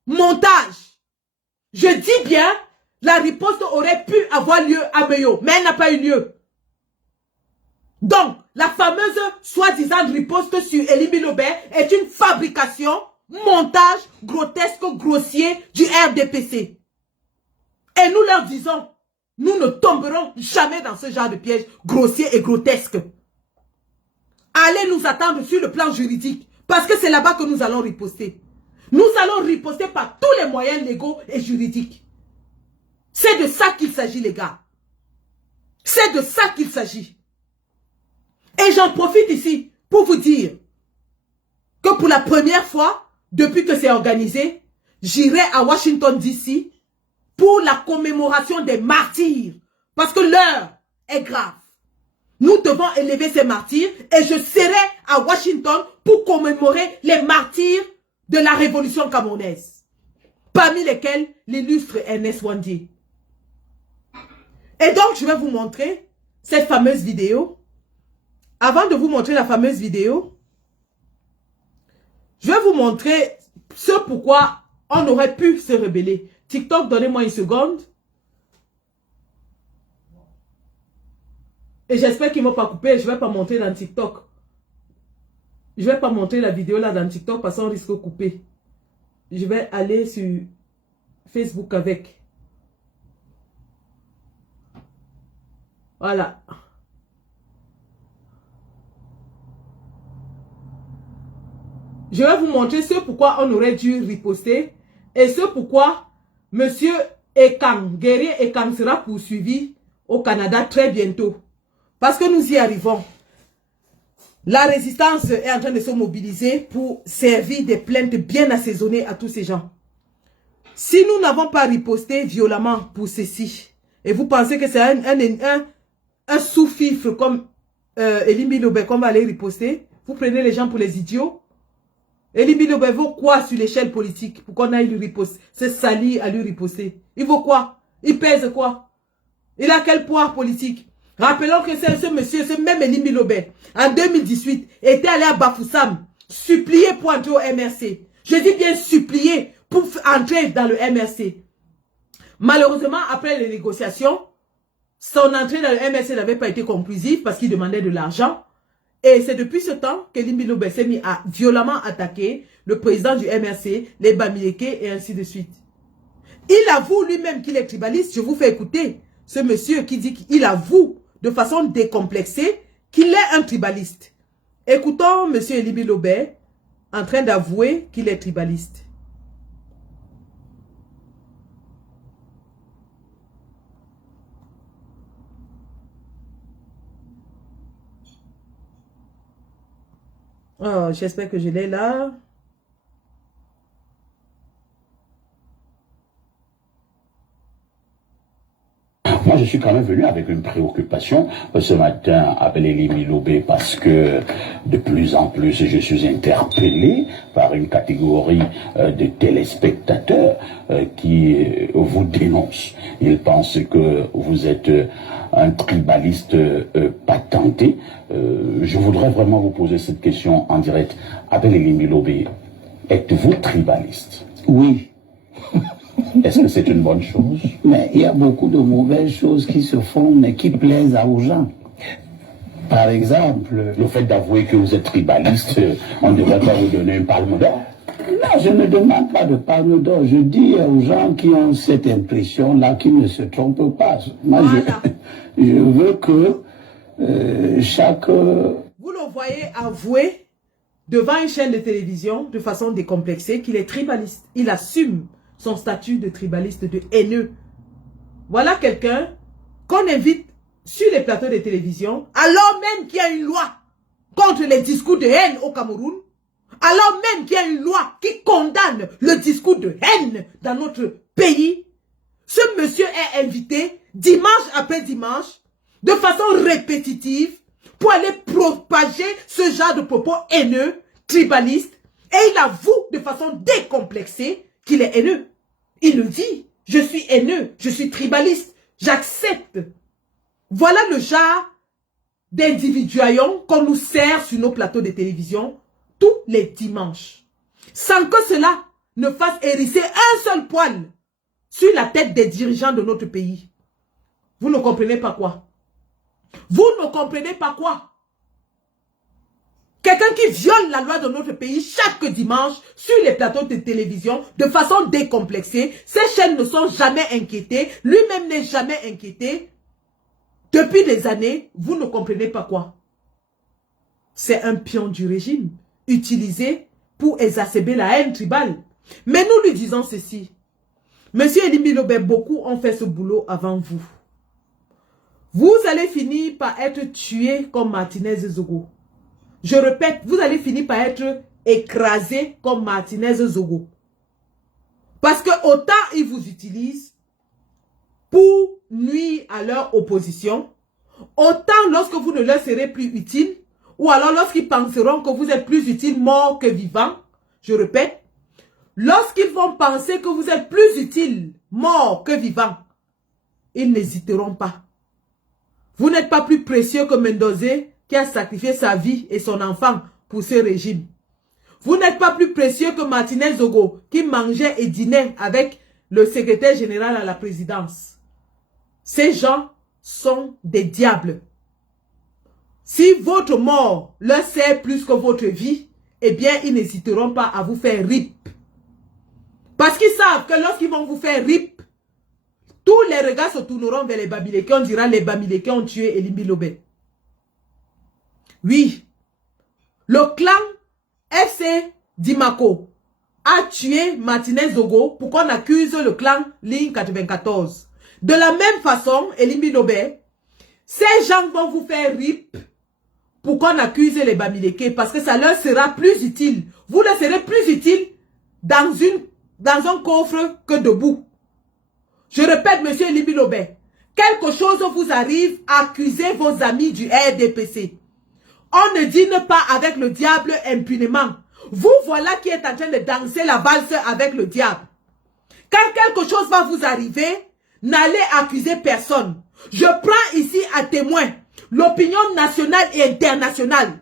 Montage. Je dis bien, la riposte aurait pu avoir lieu à Meyo, mais elle n'a pas eu lieu. Donc, la fameuse soi-disant riposte sur Elibi Lobé est une fabrication, montage grotesque, grossier du RDPC. Et nous leur disons, nous ne tomberons jamais dans ce genre de piège grossier et grotesque. Allez nous attendre sur le plan juridique, parce que c'est là-bas que nous allons riposter. Nous allons riposter par tous les moyens légaux et juridiques. C'est de ça qu'il s'agit, les gars. C'est de ça qu'il s'agit. Et j'en profite ici pour vous dire que pour la première fois, depuis que c'est organisé, j'irai à Washington DC pour la commémoration des martyrs. Parce que l'heure est grave. Nous devons élever ces martyrs et je serai à Washington pour commémorer les martyrs de la révolution camerounaise. Parmi lesquels l'illustre Ernest Ouandié. Et donc, je vais vous montrer cette fameuse vidéo. Avant de vous montrer la fameuse vidéo, je vais vous montrer ce pourquoi on aurait pu se rebeller. TikTok, donnez-moi une seconde. Et j'espère qu'ils ne vont pas couper. Je ne vais pas montrer dans TikTok. Je ne vais pas montrer la vidéo là dans TikTok parce qu'on risque de couper. Je vais aller sur Facebook avec. Voilà. Je vais vous montrer ce pourquoi on aurait dû riposter et ce pourquoi Monsieur Ekang, guerrier Ekang sera poursuivi au Canada très bientôt. Parce que nous y arrivons. La résistance est en train de se mobiliser pour servir des plaintes bien assaisonnées à tous ces gens. Si nous n'avons pas riposté violemment pour ceci, et vous pensez que c'est un sous-fifre comme Elibi Lobé qu'on va aller riposter, vous prenez les gens pour les idiots. Elibi Lobé vaut quoi sur l'échelle politique pour qu'on aille lui riposter? C'est sali à lui riposter. Il vaut quoi? Il pèse quoi? Il a quel poids politique? Rappelons que c'est ce monsieur, ce même Elibi Lobé, en 2018, était allé à Bafoussam, supplier pour entrer au MRC. Je dis bien supplier pour entrer dans le MRC. Malheureusement, après les négociations, son entrée dans le MRC n'avait pas été conclusive parce qu'il demandait de l'argent. Et c'est depuis ce temps que Elibi Lobé s'est mis à violemment attaquer le président du MRC, les Bamileke et ainsi de suite. Il avoue lui-même qu'il est tribaliste. Je vous fais écouter ce monsieur qui dit qu'il avoue de façon décomplexée qu'il est un tribaliste. Écoutons monsieur Elibi Lobé en train d'avouer qu'il est tribaliste. Oh, j'espère que je l'ai là. Moi, je suis quand même venu avec une préoccupation ce matin avec Elibi Lobé parce que de plus en plus, je suis interpellé par une catégorie de téléspectateurs qui vous dénoncent. Ils pensent que vous êtes un tribaliste patenté. Je voudrais vraiment vous poser cette question en direct. Avec Elibi Lobé, êtes-vous tribaliste? Oui. Est-ce que c'est une bonne chose? Mais il y a beaucoup de mauvaises choses qui se font, mais qui plaisent aux gens. Par exemple... Le fait d'avouer que vous êtes tribaliste, on ne devrait pas vous donner une palme d'or? Non, je ne demande pas de palme d'or. Je dis aux gens qui ont cette impression-là qu'ils ne se trompent pas. Moi, voilà. je veux que chaque... Vous le voyez avouer devant une chaîne de télévision de façon décomplexée qu'il est tribaliste. Il assume son statut de tribaliste, de haineux. Voilà quelqu'un qu'on invite sur les plateaux de télévision, alors même qu'il y a une loi contre les discours de haine au Cameroun, alors même qu'il y a une loi qui condamne le discours de haine dans notre pays. Ce monsieur est invité dimanche après dimanche de façon répétitive pour aller propager ce genre de propos haineux, tribalistes, et il avoue de façon décomplexée qu'il est haineux. Il le dit, je suis haineux, je suis tribaliste, j'accepte. Voilà le genre d'individuaillons qu'on nous sert sur nos plateaux de télévision tous les dimanches. Sans que cela ne fasse hérisser un seul poil sur la tête des dirigeants de notre pays. Vous ne comprenez pas quoi? Vous ne comprenez pas quoi? Quelqu'un qui viole la loi de notre pays chaque dimanche sur les plateaux de télévision de façon décomplexée. Ces chaînes ne sont jamais inquiétées. Lui-même n'est jamais inquiété. Depuis des années, vous ne comprenez pas quoi? C'est un pion du régime utilisé pour exacerber la haine tribale. Mais nous lui disons ceci. Monsieur Elimi Lobé, beaucoup ont fait ce boulot avant vous. Vous allez finir par être tué comme Martinez Zogo. Je répète, vous allez finir par être écrasé comme Martinez Zogo. Parce que autant ils vous utilisent pour nuire à leur opposition, autant lorsque vous ne leur serez plus utile, ou alors lorsqu'ils penseront que vous êtes plus utile mort que vivant, je répète, lorsqu'ils vont penser que vous êtes plus utile mort que vivant, ils n'hésiteront pas. Vous n'êtes pas plus précieux que Mendoza qui a sacrifié sa vie et son enfant pour ce régime. Vous n'êtes pas plus précieux que Martinez Zogo qui mangeait et dînait avec le secrétaire général à la présidence. Ces gens sont des diables. Si votre mort leur sert plus que votre vie, eh bien, ils n'hésiteront pas à vous faire rip. Parce qu'ils savent que lorsqu'ils vont vous faire rip, tous les regards se tourneront vers les Bamileke. On dira les Bamileke ont tué Elimi Lobé. Oui, le clan FC Dimako a tué Martinez Zogo pour qu'on accuse le clan Ligne 94. De la même façon, Elimi Lobé, ces gens vont vous faire rip pour qu'on accuse les Bamileke parce que ça leur sera plus utile. Vous leur serez plus utile dans un coffre que debout. Je répète, monsieur Elimi Lobé, quelque chose vous arrive, accusez vos amis du RDPC. On ne dîne pas avec le diable impunément. Vous voilà qui êtes en train de danser la valse avec le diable. Quand quelque chose va vous arriver, n'allez accuser personne. Je prends ici à témoin l'opinion nationale et internationale.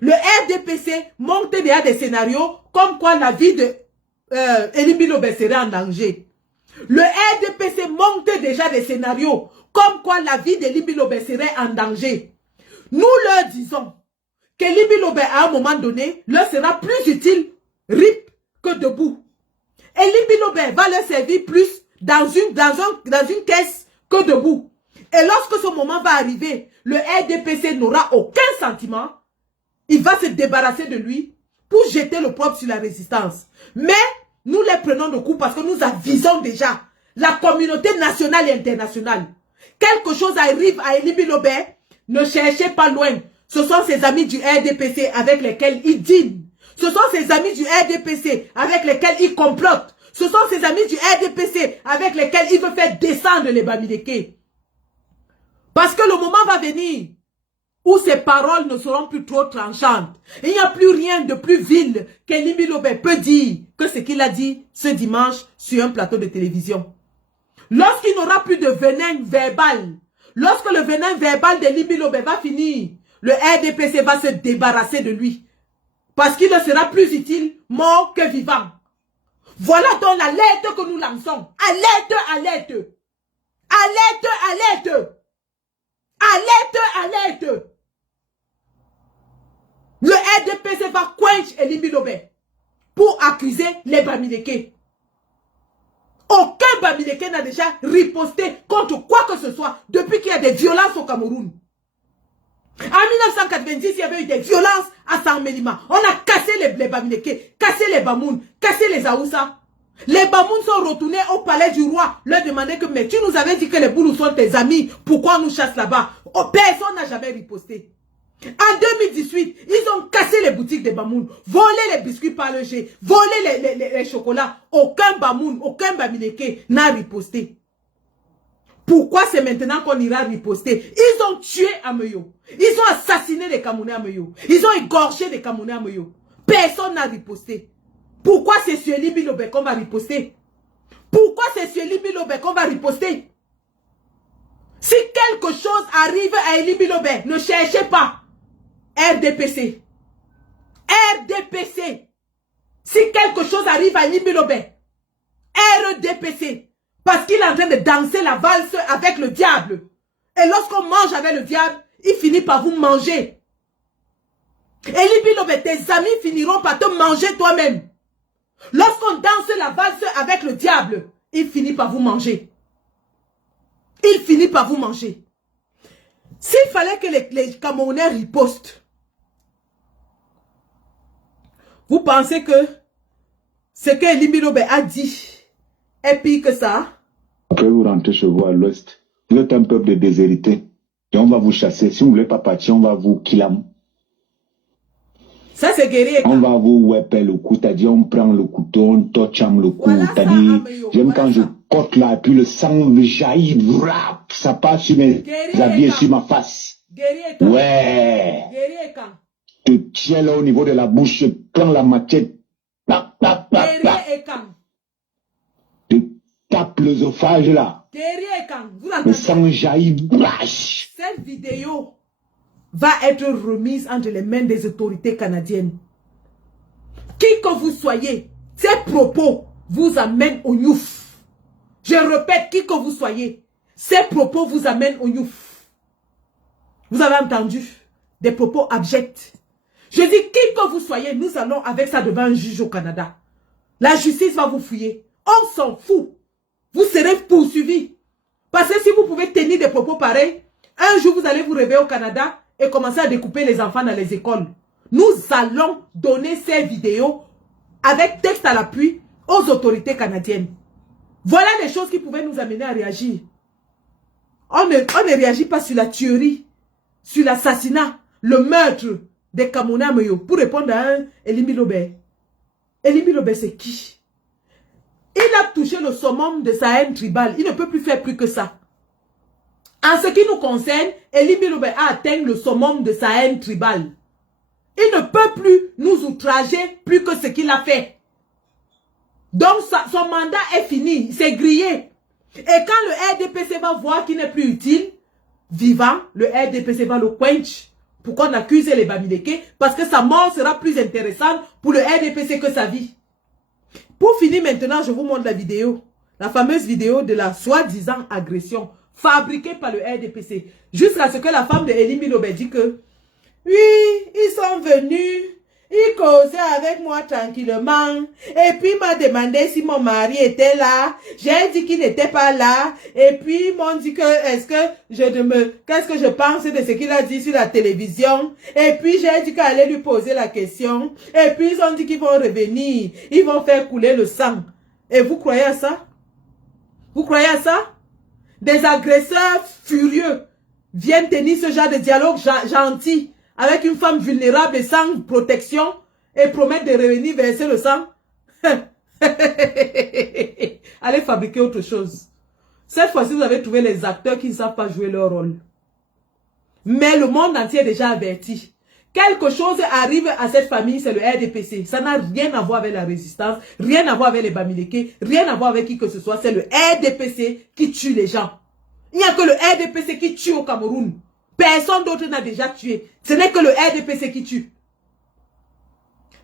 Le RDPC monte déjà des scénarios comme quoi la vie de Elimi Lobé serait en danger. Le RDPC monte déjà des scénarios comme quoi la vie d'Elimi Lobé serait en danger. Nous leur disons qu'Elimi Lobé à un moment donné leur sera plus utile rip que debout. Elimi Lobé va leur servir plus dans une caisse que debout. Et lorsque ce moment va arriver, le RDPC n'aura aucun sentiment. Il va se débarrasser de lui pour jeter le propre sur la résistance. Mais nous les prenons de coup parce que nous avisons déjà la communauté nationale et internationale. Quelque chose arrive à Elimi Lobé, ne cherchez pas loin. Ce sont ses amis du RDPC avec lesquels il dîne. Ce sont ses amis du RDPC avec lesquels il complote. Ce sont ses amis du RDPC avec lesquels il veut faire descendre les Bamileke. Parce que le moment va venir où ses paroles ne seront plus trop tranchantes. Il n'y a plus rien de plus vil qu'Elimi Lobé peut dire que ce qu'il a dit ce dimanche sur un plateau de télévision. Lorsqu'il n'aura plus de venin verbal, lorsque le venin verbal d'Elimi Lobé va finir, le RDPC va se débarrasser de lui. Parce qu'il ne sera plus utile mort que vivant. Voilà donc l'alerte que nous lançons. Alerte, alerte. Alerte, alerte. Alerte, alerte. Le RDPC va quencher Elimi Lobé pour accuser les Bamileke. Aucun Bamileke n'a déjà riposté contre quoi que ce soit depuis qu'il y a des violences au Cameroun. En 1990, il y avait eu des violences à Saint-Mélima. On a cassé les Bamileke, cassé les Bamoun, cassé les Aoussa. Les Bamoun sont retournés au palais du roi, leur demander que mais tu nous avais dit que les Boulous sont tes amis, pourquoi on nous chasse là-bas? Oh, personne n'a jamais riposté. En 2018, ils ont cassé les boutiques des Bamoun, volé les biscuits par le jet, volé les chocolats. Aucun Bamoun, aucun Bamileke n'a riposté. Pourquoi c'est maintenant qu'on ira riposter? Ils ont tué Ameyo. Ils ont assassiné les Camerounais à Ameyo. Ils ont égorgé les Camerounais à Ameyo. Personne n'a riposté. Pourquoi c'est sur Libi Lobé qu'on va riposter? Pourquoi c'est sur Libi Lobé qu'on va riposter? Si quelque chose arrive à Libi Lobé, ne cherchez pas. RDPC. RDPC. Si quelque chose arrive à Libi Lobé, RDPC. Parce qu'il est en train de danser la valse avec le diable. Et lorsqu'on mange avec le diable, il finit par vous manger. Et Libi Lobé, tes amis finiront par te manger toi-même. Lorsqu'on danse la valse avec le diable, il finit par vous manger. Il finit par vous manger. S'il fallait que les Camerounais ripostent, vous pensez que ce que Libi Lobé a dit est pire que ça? Après, vous rentrez chez vous à l'ouest. Vous êtes un peuple de déshérités. Et on va vous chasser. Si vous ne voulez pas partir, on va vous killam. Ça, c'est guerrier. On va vous wepper le coup. C'est-à-dire, on prend le couteau, on torcham le cou. Voilà C'est-à-dire, j'aime voilà quand je cote là, puis le sang jaillit, vrap, ça passe sur mes habits et sur ma face. Guerrier. Ouais. Guerrier quand? Je tiens là au niveau de la bouche, je prends la machette. Pap, pap, pap, pap. Guerrier quand? Je tape l'œsophage là. Guerrier quand? Vous Le l'entendez? sang jaillit, brash. Cette vidéo va être remise entre les mains des autorités canadiennes. Qui que vous soyez, ces propos vous amènent au Nyouf. Je répète, qui que vous soyez, ces propos vous amènent au Nyouf. Vous avez entendu? Des propos abjects. Je dis, qui que vous soyez, nous allons avec ça devant un juge au Canada. La justice va vous fouiller. On s'en fout. Vous serez poursuivis. Parce que si vous pouvez tenir des propos pareils, un jour vous allez vous réveiller au Canada et commencer à découper les enfants dans les écoles. Nous allons donner ces vidéos avec texte à l'appui aux autorités canadiennes. Voilà les choses qui pouvaient nous amener à réagir. On ne réagit pas sur la tuerie, sur l'assassinat, le meurtre des Camerounais à Meyo pour répondre à un Libi Lobé. Libi Lobé, c'est qui? Il a touché le summum de sa haine tribale. Il ne peut plus faire plus que ça. En ce qui nous concerne, Libi Lobé a atteint le summum de sa haine tribale. Il ne peut plus nous outrager plus que ce qu'il a fait. Donc son mandat est fini, il s'est grillé. Et quand le RDPC va voir qu'il n'est plus utile, vivant, le RDPC va le quench pour qu'on accuse les Bamileke, parce que sa mort sera plus intéressante pour le RDPC que sa vie. Pour finir maintenant, je vous montre la vidéo. La fameuse vidéo de la soi-disant agression fabriquée par le RDPC. Jusqu'à ce que la femme de Libi Lobé dit que oui, ils sont venus, ils causaient avec moi tranquillement. Et puis m'a demandé si mon mari était là. J'ai dit qu'il n'était pas là. Et puis ils m'ont dit que qu'est-ce que je pense de ce qu'il a dit sur la télévision. Et puis j'ai dit qu'elle allait lui poser la question. Et puis ils ont dit qu'ils vont revenir. Ils vont faire couler le sang. Et vous croyez à ça? Vous croyez à ça? Des agresseurs furieux viennent tenir ce genre de dialogue gentil avec une femme vulnérable et sans protection et promettent de revenir verser le sang. Allez fabriquer autre chose. Cette fois-ci, vous avez trouvé les acteurs qui ne savent pas jouer leur rôle. Mais le monde entier est déjà averti. Quelque chose arrive à cette famille, c'est le RDPC. Ça n'a rien à voir avec la résistance, rien à voir avec les Bamileke, rien à voir avec qui que ce soit. C'est le RDPC qui tue les gens. Il n'y a que le RDPC qui tue au Cameroun. Personne d'autre n'a déjà tué. Ce n'est que le RDPC qui tue.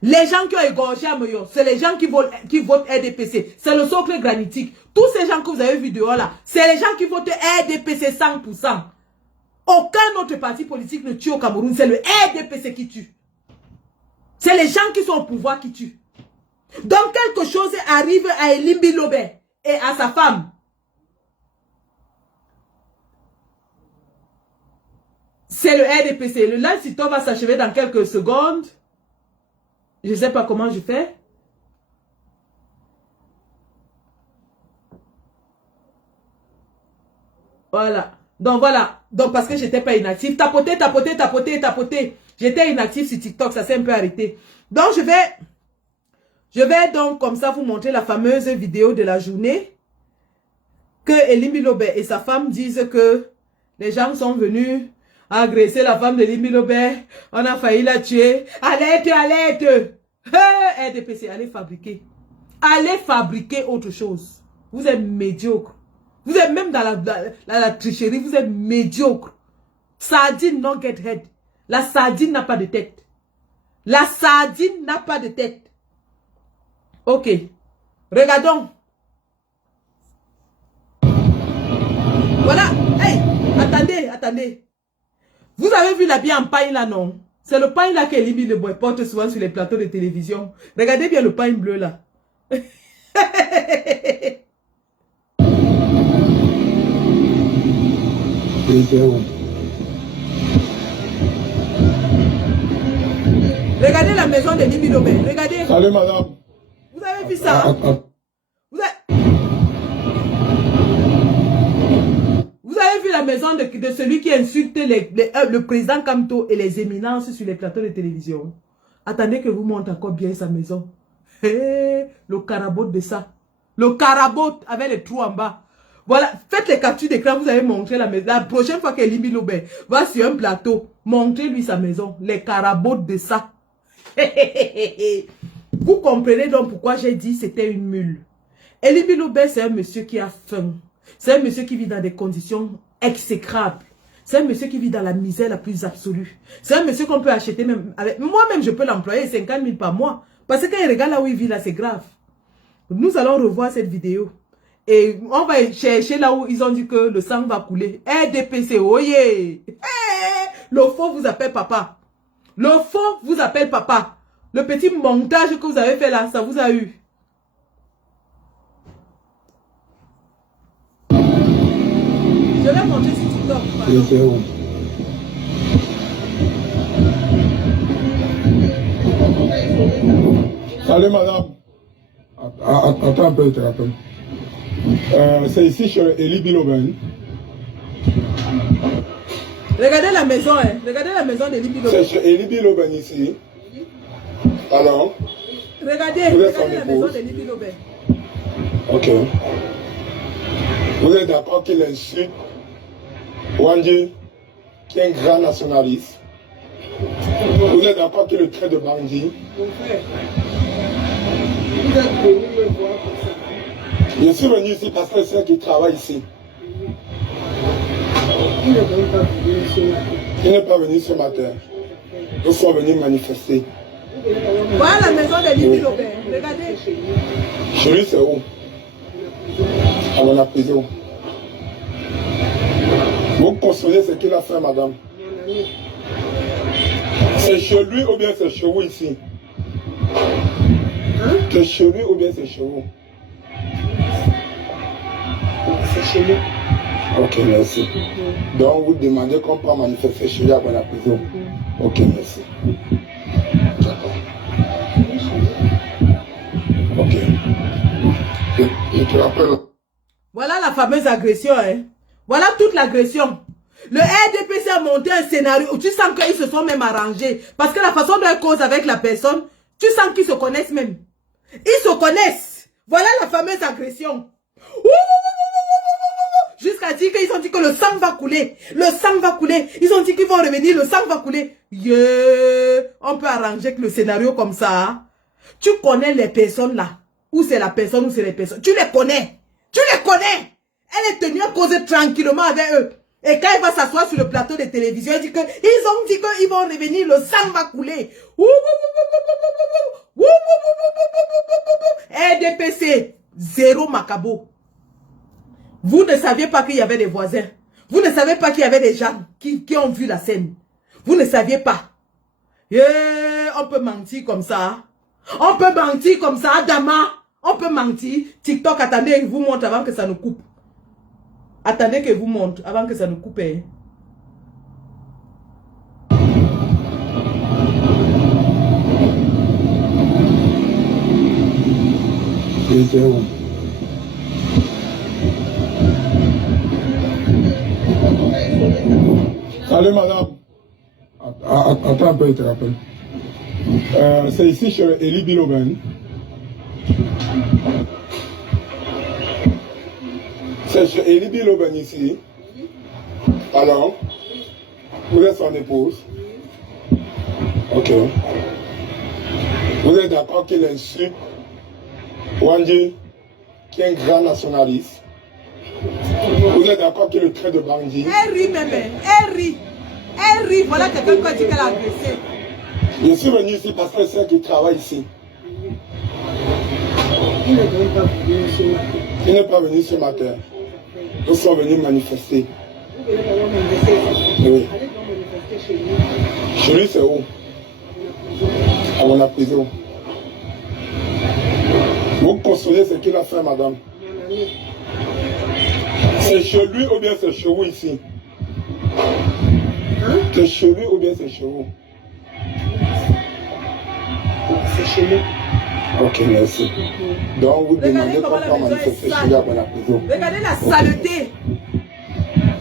Les gens qui ont égorgé à Meyo, c'est les gens qui votent RDPC. C'est le socle granitique. Tous ces gens que vous avez vus dehors là, c'est les gens qui votent RDPC 100%. Aucun autre parti politique ne tue au Cameroun. C'est le RDPC qui tue. C'est les gens qui sont au pouvoir qui tuent. Donc quelque chose arrive à Libi Lobé et à sa femme. C'est le RDPC. Le live sito va s'achever dans quelques secondes. Je ne sais pas comment je fais. Voilà. Donc voilà. Donc parce que j'étais pas inactif. Tapoter. J'étais inactif sur TikTok. Ça s'est un peu arrêté. Donc je vais donc comme ça vous montrer la fameuse vidéo de la journée. que Elie Milobé et sa femme disent que les gens sont venus agresser la femme de Elie Milobé, on a failli la tuer. Alerte, alerte! RDPC, allez fabriquer. Allez fabriquer autre chose. Vous êtes médiocre. Vous êtes même dans la tricherie, vous êtes médiocre. Sardine, non get head. La sardine n'a pas de tête. La sardine n'a pas de tête. Ok. Regardons. Voilà. Hey, attendez, attendez. Vous avez vu l'habit en paille là, non? C'est le pain là qu'Elie Milobé porte souvent sur les plateaux de télévision. Regardez bien le pain bleu là. Regardez la maison d'Elie Milobé. Regardez. Salut madame. Vous avez vu ça? Vous avez vu la maison de celui qui insulte le président Kamto et les éminences sur les plateaux de télévision. Attendez que vous montrez encore bien sa maison. Le carabot de ça. Le carabot avec les trous en bas. Voilà, faites les captures d'écran, vous avez montré la maison. La prochaine fois qu'Elie Milobé va sur un plateau, montrez-lui sa maison. Les carabots de ça. Vous comprenez donc pourquoi j'ai dit c'était une mule. Elie Milobé, c'est un monsieur qui a faim. C'est un monsieur qui vit dans des conditions exécrables. C'est un monsieur qui vit dans la misère la plus absolue. C'est un monsieur qu'on peut acheter même avec... Moi-même, je peux l'employer 50 000 par mois. Parce que quand il regarde là où il vit, là, c'est grave. Nous allons revoir cette vidéo. Et on va chercher là où ils ont dit que le sang va couler. RDPC, oyez! Le faux vous appelle papa. Le faux vous appelle papa. Le petit montage que vous avez fait là, ça vous a eu. Je vais montrer sur TikTok. Salut madame. Attends un peu, attends. C'est ici chez Elie Milobé. Regardez la maison, hein. Regardez la maison d'Elie Milobé. C'est chez Elie Milobé ici. Alors? Regardez la maison d'Elie Milobé. Ok. Vous êtes d'accord qu'il insulte Wandji, qui est un grand nationaliste? Vous êtes d'accord qu'il le traite de bandit? Mon frère, vous êtes venu me voir pour ça. Je suis venu ici parce que c'est un qui travaille ici. Il n'est même pas venu ce matin. Il n'est pas venu ce matin. Nous sommes venus manifester. Voilà la maison d'Elie Milobé. Regardez. Chez lui, c'est où? À mon prison. Vous consolez ce qu'il a fait, madame? C'est chez lui ou bien c'est chez vous ici? Hein? C'est chez lui ou bien c'est chez vous? C'est chez lui. Ok, merci. Donc vous demandez qu'on peut manifester chez lui à la prison. Ok, merci. D'accord. Ok. Je te rappelle. Voilà la fameuse agression, hein. Voilà toute l'agression. Le RDPC a monté un scénario où tu sens qu'ils se sont même arrangés. Parce que la façon dont ils causent avec la personne, tu sens qu'ils se connaissent même. Ils se connaissent. Voilà la fameuse agression. Jusqu'à dire qu'ils ont dit que le sang va couler. Le sang va couler. Ils ont dit qu'ils vont revenir, le sang va couler. Yeah. On peut arranger que le scénario comme ça. Tu connais les personnes là. Où c'est la personne, où c'est les personnes. Tu les connais. Tu les connais. Elle est tenue à causer tranquillement avec eux. Et quand il va s'asseoir sur le plateau de télévision, il dit que ils ont dit qu'ils vont revenir, le sang va couler. RDPC, zéro macabo. Vous ne saviez pas qu'il y avait des voisins. Vous ne saviez pas qu'il y avait des gens qui ont vu la scène. Vous ne saviez pas. On peut mentir comme ça. On peut mentir comme ça, Adama. On peut mentir. TikTok, attendez, je vous montre avant que ça nous coupe. Attendez que je vous montre avant que ça nous coupe. Salut madame. Attends un peu, je te rappelle. C'est ici chez Elie Milobé. C'est Elibi Loben ici. Alors, vous êtes son épouse. Ok. Vous êtes d'accord qu'il insulte Wandji, qui est un grand nationaliste. Vous êtes d'accord qu'il le trait de bandit. Elle rit même, elle rit. Elle rit, voilà quelqu'un qui a dit qu'elle a agressé. Je suis venu ici parce que c'est elle qui travaille ici. Il n'est pas venu ce matin. Nous sommes venus manifester. Oui. Chez lui, c'est où? À la prison. Vous consolez ce qu'il a fait, madame. C'est chez lui ou bien c'est chez vous ici? C'est chez lui ou bien c'est chez vous? C'est chez lui. Ok, merci. Donc vous demandez pourquoi manifester chez lui à la prison. Regardez la saleté.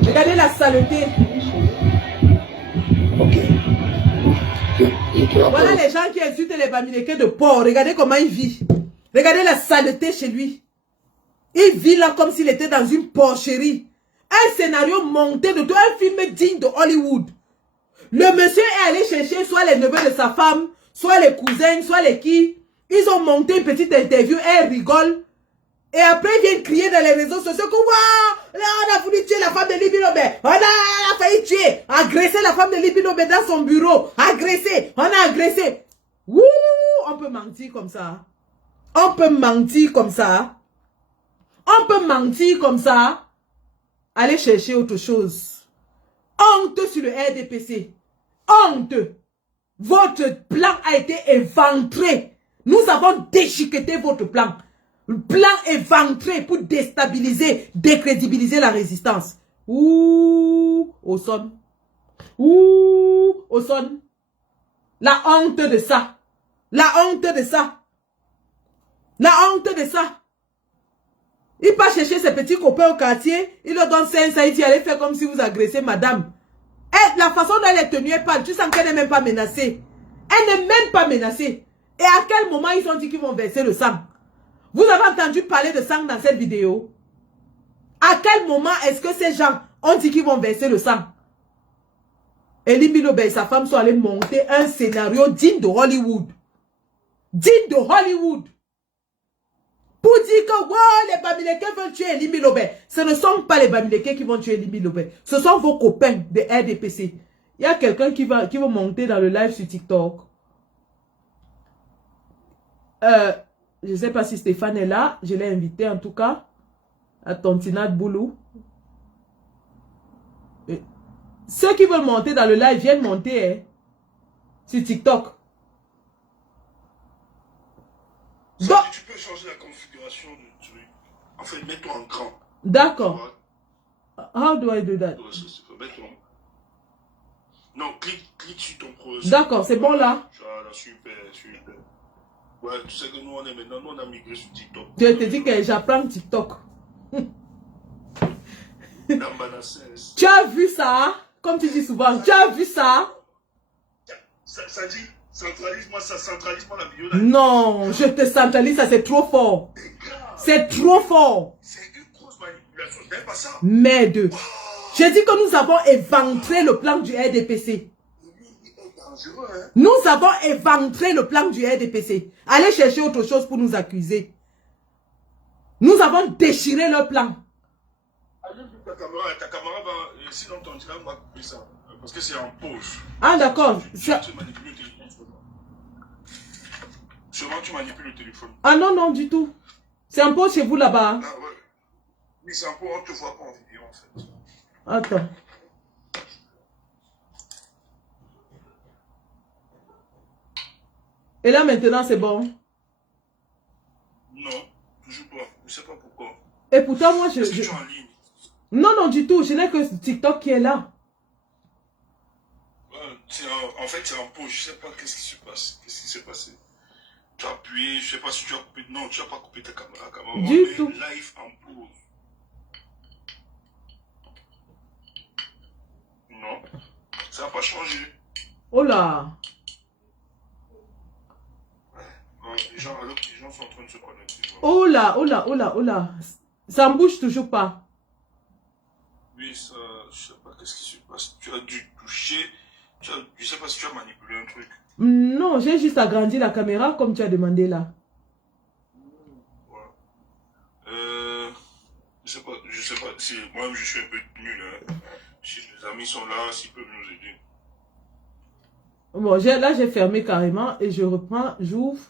Regardez la saleté. Ok. Voilà les gens qui insultent les Bamileke de porc. Regardez comment il vit. Regardez la saleté chez lui. Il vit là comme s'il était dans une porcherie. Un scénario monté de tout, un film digne de Hollywood. Le monsieur est allé chercher soit les neveux de sa femme, soit les cousins, soit les qui. Ils ont monté une petite interview, elle rigole. Et après, ils viennent crier dans les réseaux sociaux que waouh, on a voulu tuer la femme de Libby Lobe. On a failli tuer, agresser la femme de Libby Lobe dans son bureau. Agresser, on a agressé. Wouh, on peut mentir comme ça. On peut mentir comme ça. On peut mentir comme ça. Allez chercher autre chose. Honte sur le RDPC. Honte. Votre plan a été éventré. Nous avons déchiqueté votre plan. Le plan éventré pour déstabiliser, décrédibiliser la résistance. Ouh, au son. Ouh, au son. La honte de ça. La honte de ça. La honte de ça. Il part chercher ses petits copains au quartier, il leur donne 500, il dit allez faire comme si vous agressez madame. Et la façon dont elle est tenue, elle parle, tu sens qu'elle n'est même pas menacée. Elle n'est même pas menacée. Et à quel moment ils ont dit qu'ils vont verser le sang? Vous avez entendu parler de sang dans cette vidéo? À quel moment est-ce que ces gens ont dit qu'ils vont verser le sang? Et Libby Lobe et sa femme sont allés monter un scénario digne de Hollywood. Digne de Hollywood. Pour dire que wow, les Bamileke veulent tuer Libby Lobe. Ce ne sont pas les Bamileke qui vont tuer Libby Lobe. Ce sont vos copains de RDPC. Il y a quelqu'un qui va monter dans le live sur TikTok. Je ne sais pas si Stéphane est là. Je l'ai invité en tout cas. À Tontinat Boulou. Ceux qui veulent monter dans le live viennent monter sur TikTok. Donc, tu peux changer la configuration du truc. En fait, mets-toi en grand. D'accord. How do I do that? Non, clique sur ton projet. D'accord, c'est bon là. Voilà, super, super. Ouais, tu sais que nous on est maintenant, nous on a migré sur TikTok. Je te dis que j'apprends TikTok. Tu as vu ça? Comme tu dis souvent, tu as vu ça? Ça dit, centralise-moi ça, centralise-moi la vidéo. Non, je te centralise, ça c'est trop fort. C'est trop fort. C'est une grosse manipulation, je n'aime pas ça. Merde. J'ai dit que nous avons éventré le plan du RDPC. Nous avons éventré le plan du RDPC. Allez chercher autre chose pour nous accuser. Nous avons déchiré leur plan. Ta caméra va, sinon ton direct va couper ça. Parce que c'est en pause. Ah d'accord. Tu manipules le téléphone. Sûrement tu manipules le téléphone. Ah non, non, du tout. C'est en pause chez vous là-bas. Ah ouais. Mais c'est en pause, on ne te voit pas en vidéo en fait. Attends. Et là maintenant c'est bon? Non, toujours pas. Je ne sais pas pourquoi. Et pourtant moi je... Tu es en ligne? Non, non, du tout. Je n'ai que TikTok qui est là. En fait, c'est en pause. Je ne sais pas qu'est-ce qui se passe. Qu'est-ce qui s'est passé? Tu as appuyé, je ne sais pas si tu as coupé. Non, tu n'as pas coupé ta caméra. Du tout. Live en pause. Non, ça n'a pas changé. Oh là. Ouais, les gens sont en train de se connecter. Oh là, oh là, oh là, oh là. Ça ne bouge toujours pas. Oui, ça, je sais pas qu'est-ce qui se passe. Tu as dû toucher, je sais pas si tu as manipulé un truc. Non, j'ai juste agrandi la caméra comme tu as demandé là. Voilà. Je sais pas si moi-même je suis un peu nul. Hein. Si les amis sont là, s'ils peuvent nous aider. Bon, là j'ai fermé carrément et je reprends, j'ouvre.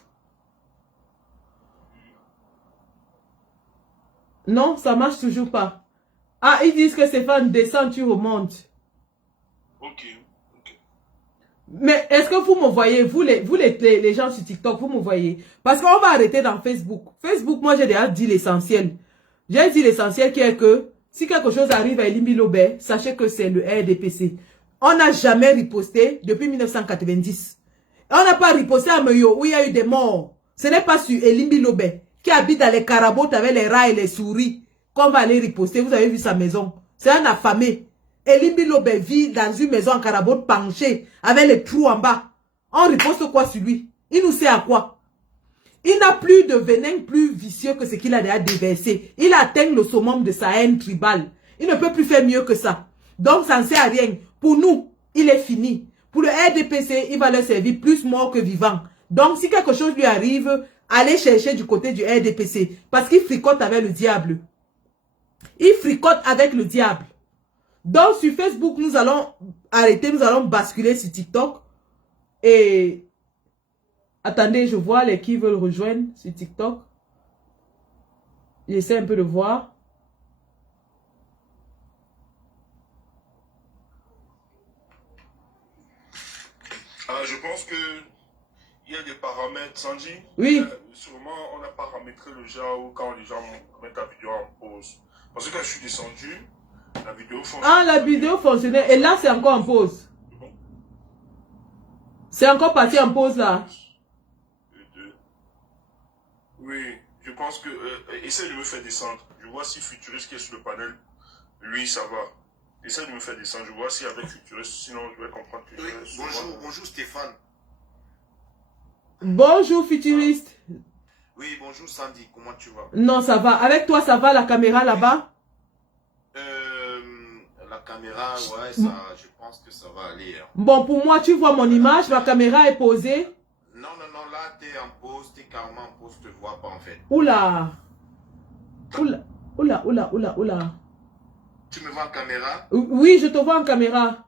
Non, ça marche toujours pas. Ah, ils disent que Stéphane descend, tu remontes. Ok. Mais est-ce que vous me voyez, vous les gens sur TikTok, vous me voyez? Parce qu'on va arrêter dans Facebook. Facebook, moi j'ai déjà dit l'essentiel. J'ai dit l'essentiel qui est que si quelque chose arrive à Elimbi Lobé, sachez que c'est le RDPC. On n'a jamais riposté depuis 1990. On n'a pas riposté à Meyo où il y a eu des morts. Ce n'est pas sur Elimbi Lobé qui habite dans les carabotes avec les rats et les souris qu'on va aller riposter. Vous avez vu sa maison. C'est un affamé. Elimbi Lobé vit dans une maison en carabote penchée avec les trous en bas. On riposte quoi sur lui? Il nous sait à quoi? Il n'a plus de venin plus vicieux que ce qu'il a déjà déversé. Il atteint le summum de sa haine tribale. Il ne peut plus faire mieux que ça. Donc ça ne sert à rien. Pour nous, il est fini. Pour le RDPC, il va leur servir plus mort que vivant. Donc si quelque chose lui arrive, allez chercher du côté du RDPC. Parce qu'il fricote avec le diable. Il fricote avec le diable. Donc sur Facebook, nous allons arrêter, nous allons basculer sur TikTok. Et attendez, je vois les qui veulent rejoindre sur TikTok. J'essaie un peu de voir. Ah, je pense que il y a des paramètres, Sandy. Oui. Sûrement, on a paramétré le genre où quand les gens mettent la vidéo en pause. Parce que quand je suis descendu, la vidéo fonctionnait. Ah, la vidéo fonctionnait. Et là, c'est encore en pause. C'est encore parti en pause là. Oui, je pense que... essaie de me faire descendre. Je vois si Futuriste qui est sur le panel, lui, ça va. Essaie de me faire descendre. Je vois si avec Futuriste, sinon je vais comprendre que... Oui, bonjour Stéphane. Bonjour Futuriste. Oui, bonjour Sandy, comment tu vas? Non, ça va. Avec toi, ça va la caméra là-bas? La caméra, ouais, ça, je pense que ça va aller. Hein. Bon, pour moi, tu vois mon image, ma caméra est posée. Non, là, t'es en pause, t'es carrément en pause, je te vois pas en fait. Oula. Oula. Tu me vois en caméra? Oui, je te vois en caméra.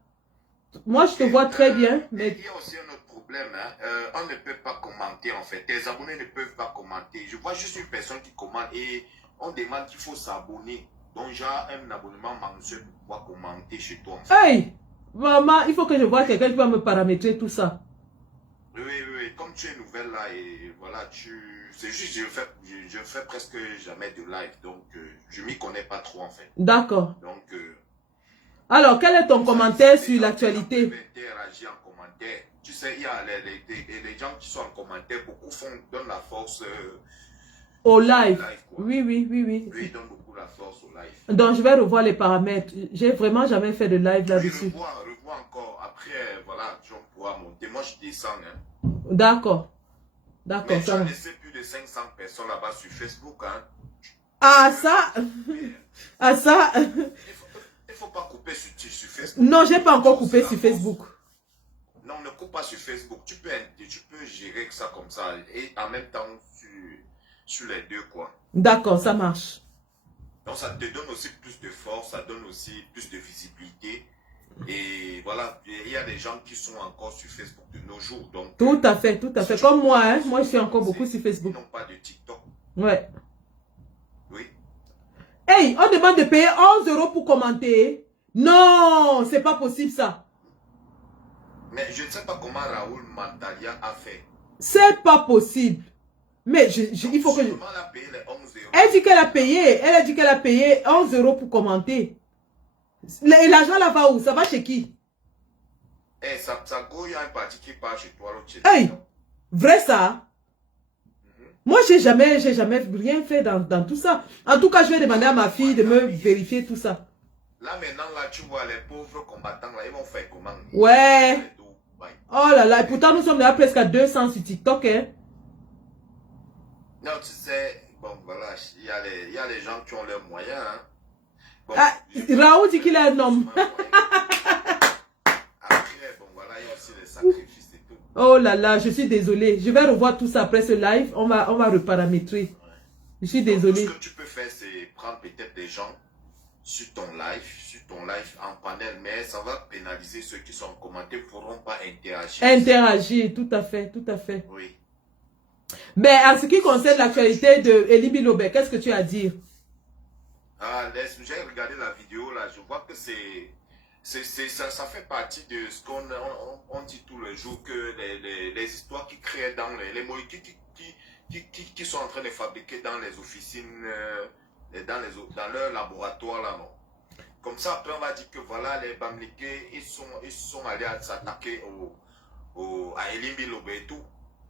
Moi, je te vois très bien. Mais... Il y a aussi un autre problème. Hein. On ne peut pas commenter en fait. Tes abonnés ne peuvent pas commenter. Je vois juste une personne qui commente et on demande qu'il faut s'abonner. Donc, j'ai un abonnement mensuel pour pouvoir commenter chez toi. En fait. Hey! Maman, il faut que je vois quelqu'un qui va me paramétrer tout ça. Oui. Comme tu es nouvelle là et voilà, c'est juste, je fais presque jamais de live. Donc, je m'y connais pas trop en fait. D'accord. Donc, alors, quel est ton commentaire sur l'actualité? Interagir en commentaire. Tu sais, il y a les gens qui sont en commentaire, beaucoup donnent la force au live. Oui. Oui. Ils donnent beaucoup la force au live. Donc, je vais revoir les paramètres. J'ai vraiment jamais fait de live là-dessus. Oui, revois encore. Après, voilà, tu vas pouvoir monter. Moi, je descends. Hein. D'accord. Mais tu as laissé plus de 500 personnes là-bas sur Facebook. Hein. Ah, ça. Ah, ça. Il faut pas couper sur Facebook. Non, j'ai pas encore coupé sur Facebook. Non, ne coupe pas sur Facebook. Tu peux gérer ça comme ça. Et en même temps, sur les deux, quoi. D'accord, ça marche. Donc, ça te donne aussi plus de force, ça donne aussi plus de visibilité. Et voilà, il y a des gens qui sont encore sur Facebook de nos jours. Donc, tout à fait. Comme moi, hein. Moi, je suis encore beaucoup sur Facebook. Ils n'ont pas de TikTok. Ouais. Oui. Hey, on demande de payer 11 € pour commenter. Non, c'est pas possible ça. Mais je ne sais pas comment Raoul Mantalia a fait. C'est pas possible. Mais il faut que je... Elle dit qu'elle a payé. Elle a dit qu'elle a payé 11 € pour commenter. L'argent là va où? Ça va chez qui? Eh, ça go, il y a un parti qui part chez toi. Hey, vrai ça? Moi, j'ai jamais rien fait dans tout ça. En tout cas, je vais demander à ma fille de me vérifier tout ça. Là, maintenant, là, tu vois les pauvres combattants, là, ils vont faire comment? Ouais. Oh là là, et pourtant, nous sommes déjà presque à 200 sur TikTok, hein. Non, tu sais, bon, voilà, il y a les gens qui ont leurs moyens, hein. Bon, Ah, Raoult dit qu'il est un homme. Après, bon, voilà, il y a aussi les sacrifices et tout. Oh là là, je suis désolée. Je vais revoir tout ça après ce live. On va reparamétrer. Je suis désolée. Donc, ce que tu peux faire, c'est prendre peut-être des gens sur ton live en panel, mais ça va pénaliser ceux qui sont en commentaire, ne pourront pas interagir. Interagir, tout à fait, tout à fait. Oui. Mais en ce qui concerne l'actualité de Elie Bilobé, qu'est-ce que tu as à dire? Ah, j'ai regardé la vidéo là, je vois que ça fait partie de ce qu'on on dit tous les jours, que les histoires qui créent dans les molécules qui sont en train de fabriquer dans les officines, dans leur laboratoire là, non. Comme ça, après on va dire que voilà, les Bamileke, ils sont allés s'attaquer à Elie Bilobé et tout.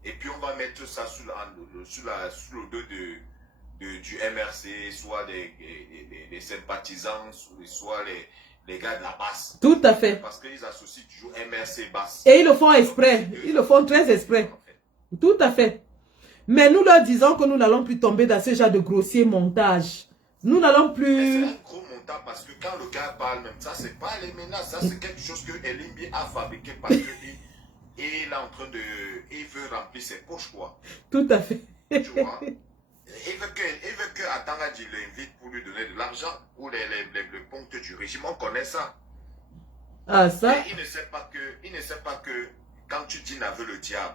Et puis on va mettre ça sous le dos du MRC, soit des sympathisants, soit les gars de la basse. Tout à fait. Parce qu'ils associent toujours MRC basse. Et ils le font exprès. Ils le font très exprès. Tout à fait. Mais nous leur disons que nous n'allons plus tomber dans ce genre de grossier montage. Nous n'allons plus... C'est un gros montage parce que quand le gars parle même, ça c'est pas les menaces, ça c'est quelque chose que Elimbi a fabriqué parce que il est en train de... Il veut remplir ses poches, quoi. Tout à fait. Tu vois? Il veut que Atangadji l'invite pour lui donner de l'argent ou les ponctes du régime. On connaît ça. Ah, ça? Et il ne sait pas que quand tu dis n'aveu le diable,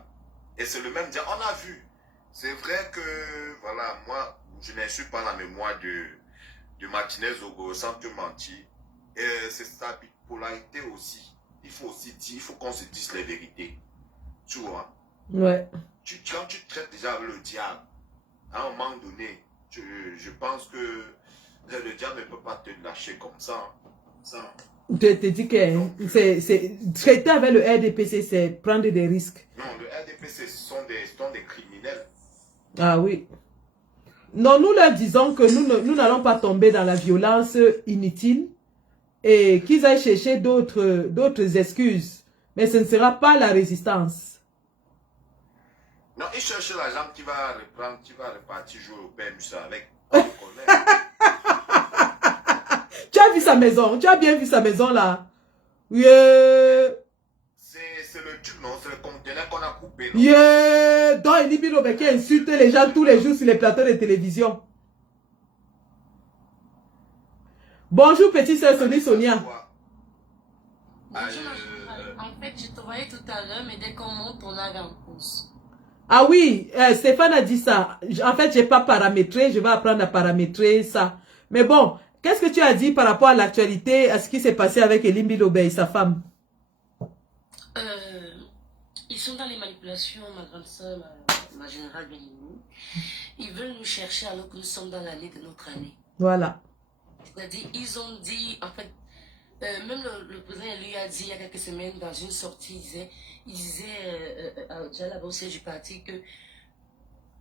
et c'est le même diable, on a vu. C'est vrai que, voilà, moi, je n'insulte pas la mémoire de Martinez Ogo sans te mentir. C'est sa bipolarité aussi. Il faut aussi dire, il faut qu'on se dise les vérités. Tu vois? Ouais. Quand tu traites déjà avec le diable, à un moment donné, je pense que le diable ne peut pas te lâcher comme ça. Je te dis que c'est traiter avec le RDPC, c'est prendre des risques. Non, le RDPC, ce sont des criminels. Ah oui. Non, nous leur disons que nous n'allons pas tomber dans la violence inutile et qu'ils aillent chercher d'autres excuses. Mais ce ne sera pas la résistance. Non, ils cherchent la jambe qui va repartir jouer au PMU avec. Tu as vu sa maison? Tu as bien vu sa maison là? Oui. C'est le tube, non? C'est le conteneur qu'on a coupé. Non? Yeah. Donc, Elie Bilobé qui insulte les gens tous les jours sur les plateaux de télévision. Bonjour, petite sœur Sonia. Bonjour, en fait, je te voyais tout à l'heure, mais dès qu'on monte, on avait en pause. Ah oui, Stéphane a dit ça. En fait, je n'ai pas paramétré. Je vais apprendre à paramétrer ça. Mais bon, qu'est-ce que tu as dit par rapport à l'actualité, à ce qui s'est passé avec Elie Bilobé et sa femme? Ils sont dans les manipulations, ma grande soeur, ma générale Benignou. Ils veulent nous chercher alors que nous sommes dans l'année de notre année. Voilà. C'est-à-dire, ils ont dit, en fait, même le président lui a dit il y a quelques semaines dans une sortie, il disait déjà là-bas au siège du parti que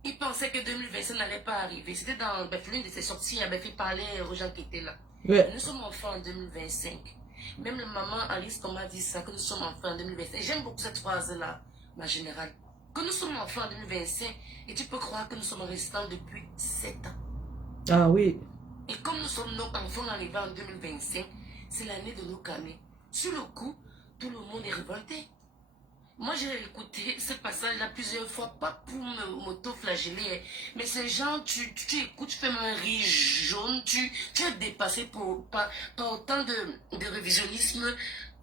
il pensait que 2025 n'allait pas arriver. C'était dans l'une de ses sorties, il avait fait parler aux gens qui étaient là. Ouais. Nous sommes enfin en 2025. Même la maman Alice m'a dit ça, que nous sommes enfin en 2025. J'aime beaucoup cette phrase-là, ma générale. Que nous sommes enfin en 2025 et tu peux croire que nous sommes restants depuis 7 ans. Ah oui. Et comme nous sommes nos enfants arrivés en 2025, c'est l'année de nos camés. Sur le coup, tout le monde est révolté. Moi, j'ai écouté ce passage-là plusieurs fois, pas pour m'auto-flageller, mais ces gens, tu écoutes, tu fais un rire jaune, tu es dépassé par autant de révisionnisme,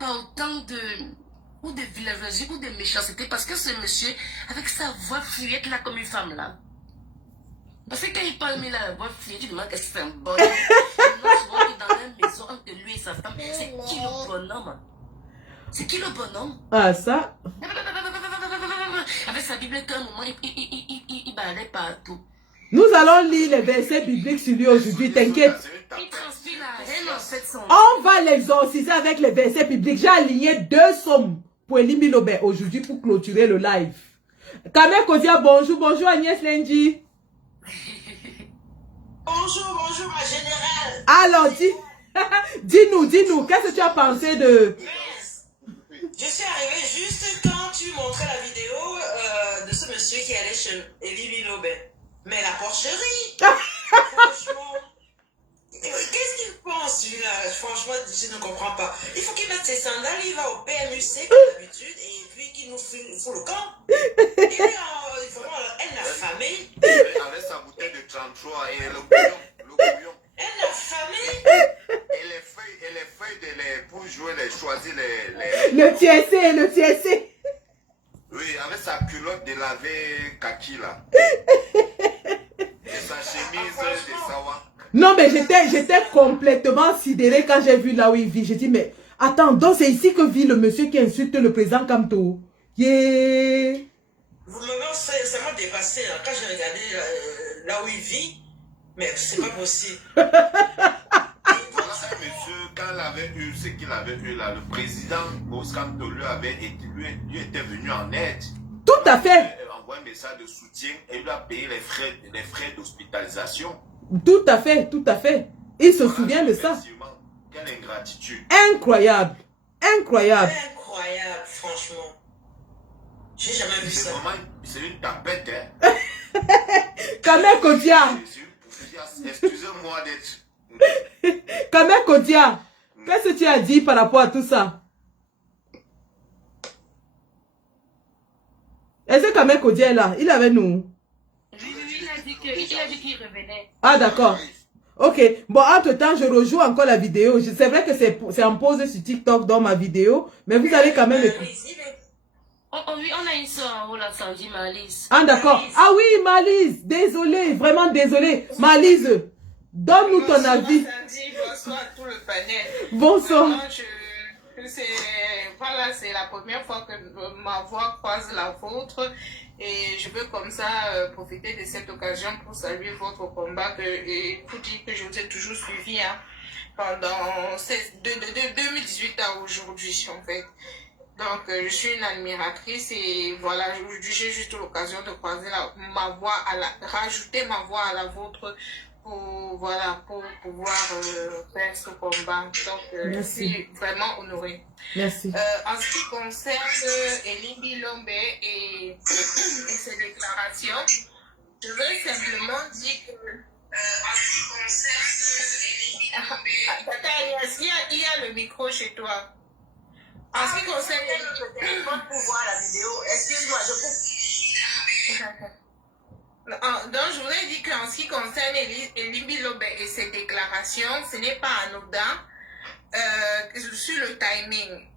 par autant ou de villageoisie ou de méchanceté, parce que ce monsieur, avec sa voix fuyette là comme une femme là, parce que quand il parle, mais la voix fuyette, tu demandes qu'est-ce que c'est un bonhomme. Souvent, il est dans la maison entre lui et sa femme, c'est qui le bonhomme? C'est qui le bonhomme? Ah, ça. Avec sa Bible, qu'à un moment, il baladait partout. Nous allons lire les versets bibliques sur lui aujourd'hui, t'inquiète. Il transpire la haine en fait son... On va l'exorciser avec les versets bibliques. J'ai aligné 2 sommes pour Elie Bilobé aujourd'hui pour clôturer le live. Kamel Kozia, bonjour. Bonjour Agnès Lenji. Bonjour ma générale. Alors, dis-nous, qu'est-ce que tu as pensé de... Je suis arrivée juste quand tu montrais la vidéo de ce monsieur qui allait chez Elie Bilobé. Mais la porcherie, franchement, Qu'est-ce qu'il pense, celui-là? Franchement, je ne comprends pas. Il faut qu'il mette ses sandales, il va au PMUC comme d'habitude, et puis qu'il nous fout le camp. Il est vraiment elle affamée. Avec sa bouteille de 33 et le bouillon. Elle affamée. Et les feuilles pour jouer, choisir les... Le TSC. Oui, avec sa culotte de laver kaki là. Et sa chemise de sawa. Non, mais j'étais complètement sidérée quand j'ai vu là où il vit. J'ai dit, mais attends, donc c'est ici que vit le monsieur qui insulte le président Kamto. Yeah. Vous ça m'a dépassé là. Quand j'ai regardé là où il vit, mais c'est pas possible. Monsieur, quand il avait eu ce qu'il avait eu là, le président Moïse Kamto lui était venu en aide. Tout à fait. Il a envoyé un message de soutien et lui a payé les frais d'hospitalisation. Tout à fait. Il se souvient de ça. Quelle ingratitude. Incroyable, franchement. J'ai jamais vu ça. C'est une tapette, hein. Kamer Kodia. Excusez-moi d'être... Kamer Kodia, qu'est-ce que tu as dit par rapport à tout ça? Est-ce que Kamer Kodia est là? Il est avec nous. Oui, il a dit qu'il revenait. Ah, d'accord. Ok. Bon, entre-temps, je rejoue encore la vidéo. C'est vrai que c'est en pause sur TikTok dans ma vidéo, mais vous allez quand même écouter. Oui, on a une soeur en haut là, Sandy Malise. Ah, d'accord. Ah oui, Malise. Désolée, vraiment désolée. Malise, donne-nous ton avis. Sandy, bonsoir à tout le panel. Bonsoir. Voilà, c'est la première fois que ma voix croise la vôtre et je veux comme ça profiter de cette occasion pour saluer votre combat et pour dire que je vous ai toujours suivi pendant de 2018 à aujourd'hui en fait. Donc je suis une admiratrice et voilà, j'ai juste l'occasion de croiser rajouter ma voix à la vôtre pour pouvoir faire ce combat. Donc, je suis vraiment honorée. Merci. En ce qui concerne Elimbi Lombe et ses déclarations, je veux simplement dire que en ce qui concerne Elimbi Lombe... il y a le micro chez toi. En ce qui concerne Elimbi Lombe, pour voir la vidéo, excuse-moi, je coupe. Donc, je voudrais dire qu'en ce qui concerne Elimbi Lombe et ses déclarations, ce n'est pas anodin sur le timing.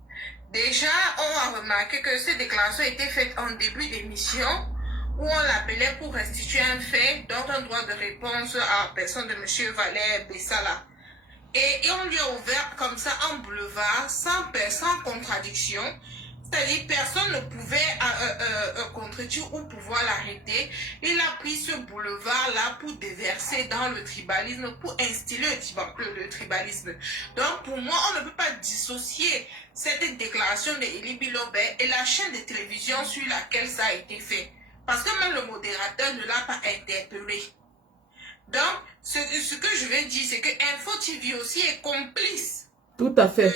Déjà, on a remarqué que ces déclarations étaient faites en début d'émission où on l'appelait pour restituer un fait, donc un droit de réponse à la personne de M. Valère Bessala. Et on lui a ouvert comme ça un boulevard sans contradiction. C'est-à-dire personne ne pouvait contredire ou pouvoir l'arrêter. Il a pris ce boulevard-là pour déverser dans le tribalisme, pour instiller le tribalisme. Donc pour moi, on ne peut pas dissocier cette déclaration de Elimbi Lombe et la chaîne de télévision sur laquelle ça a été fait. Parce que même le modérateur ne l'a pas interpellé. Donc, ce que je veux dire, c'est que Info TV aussi est complice. Tout à fait.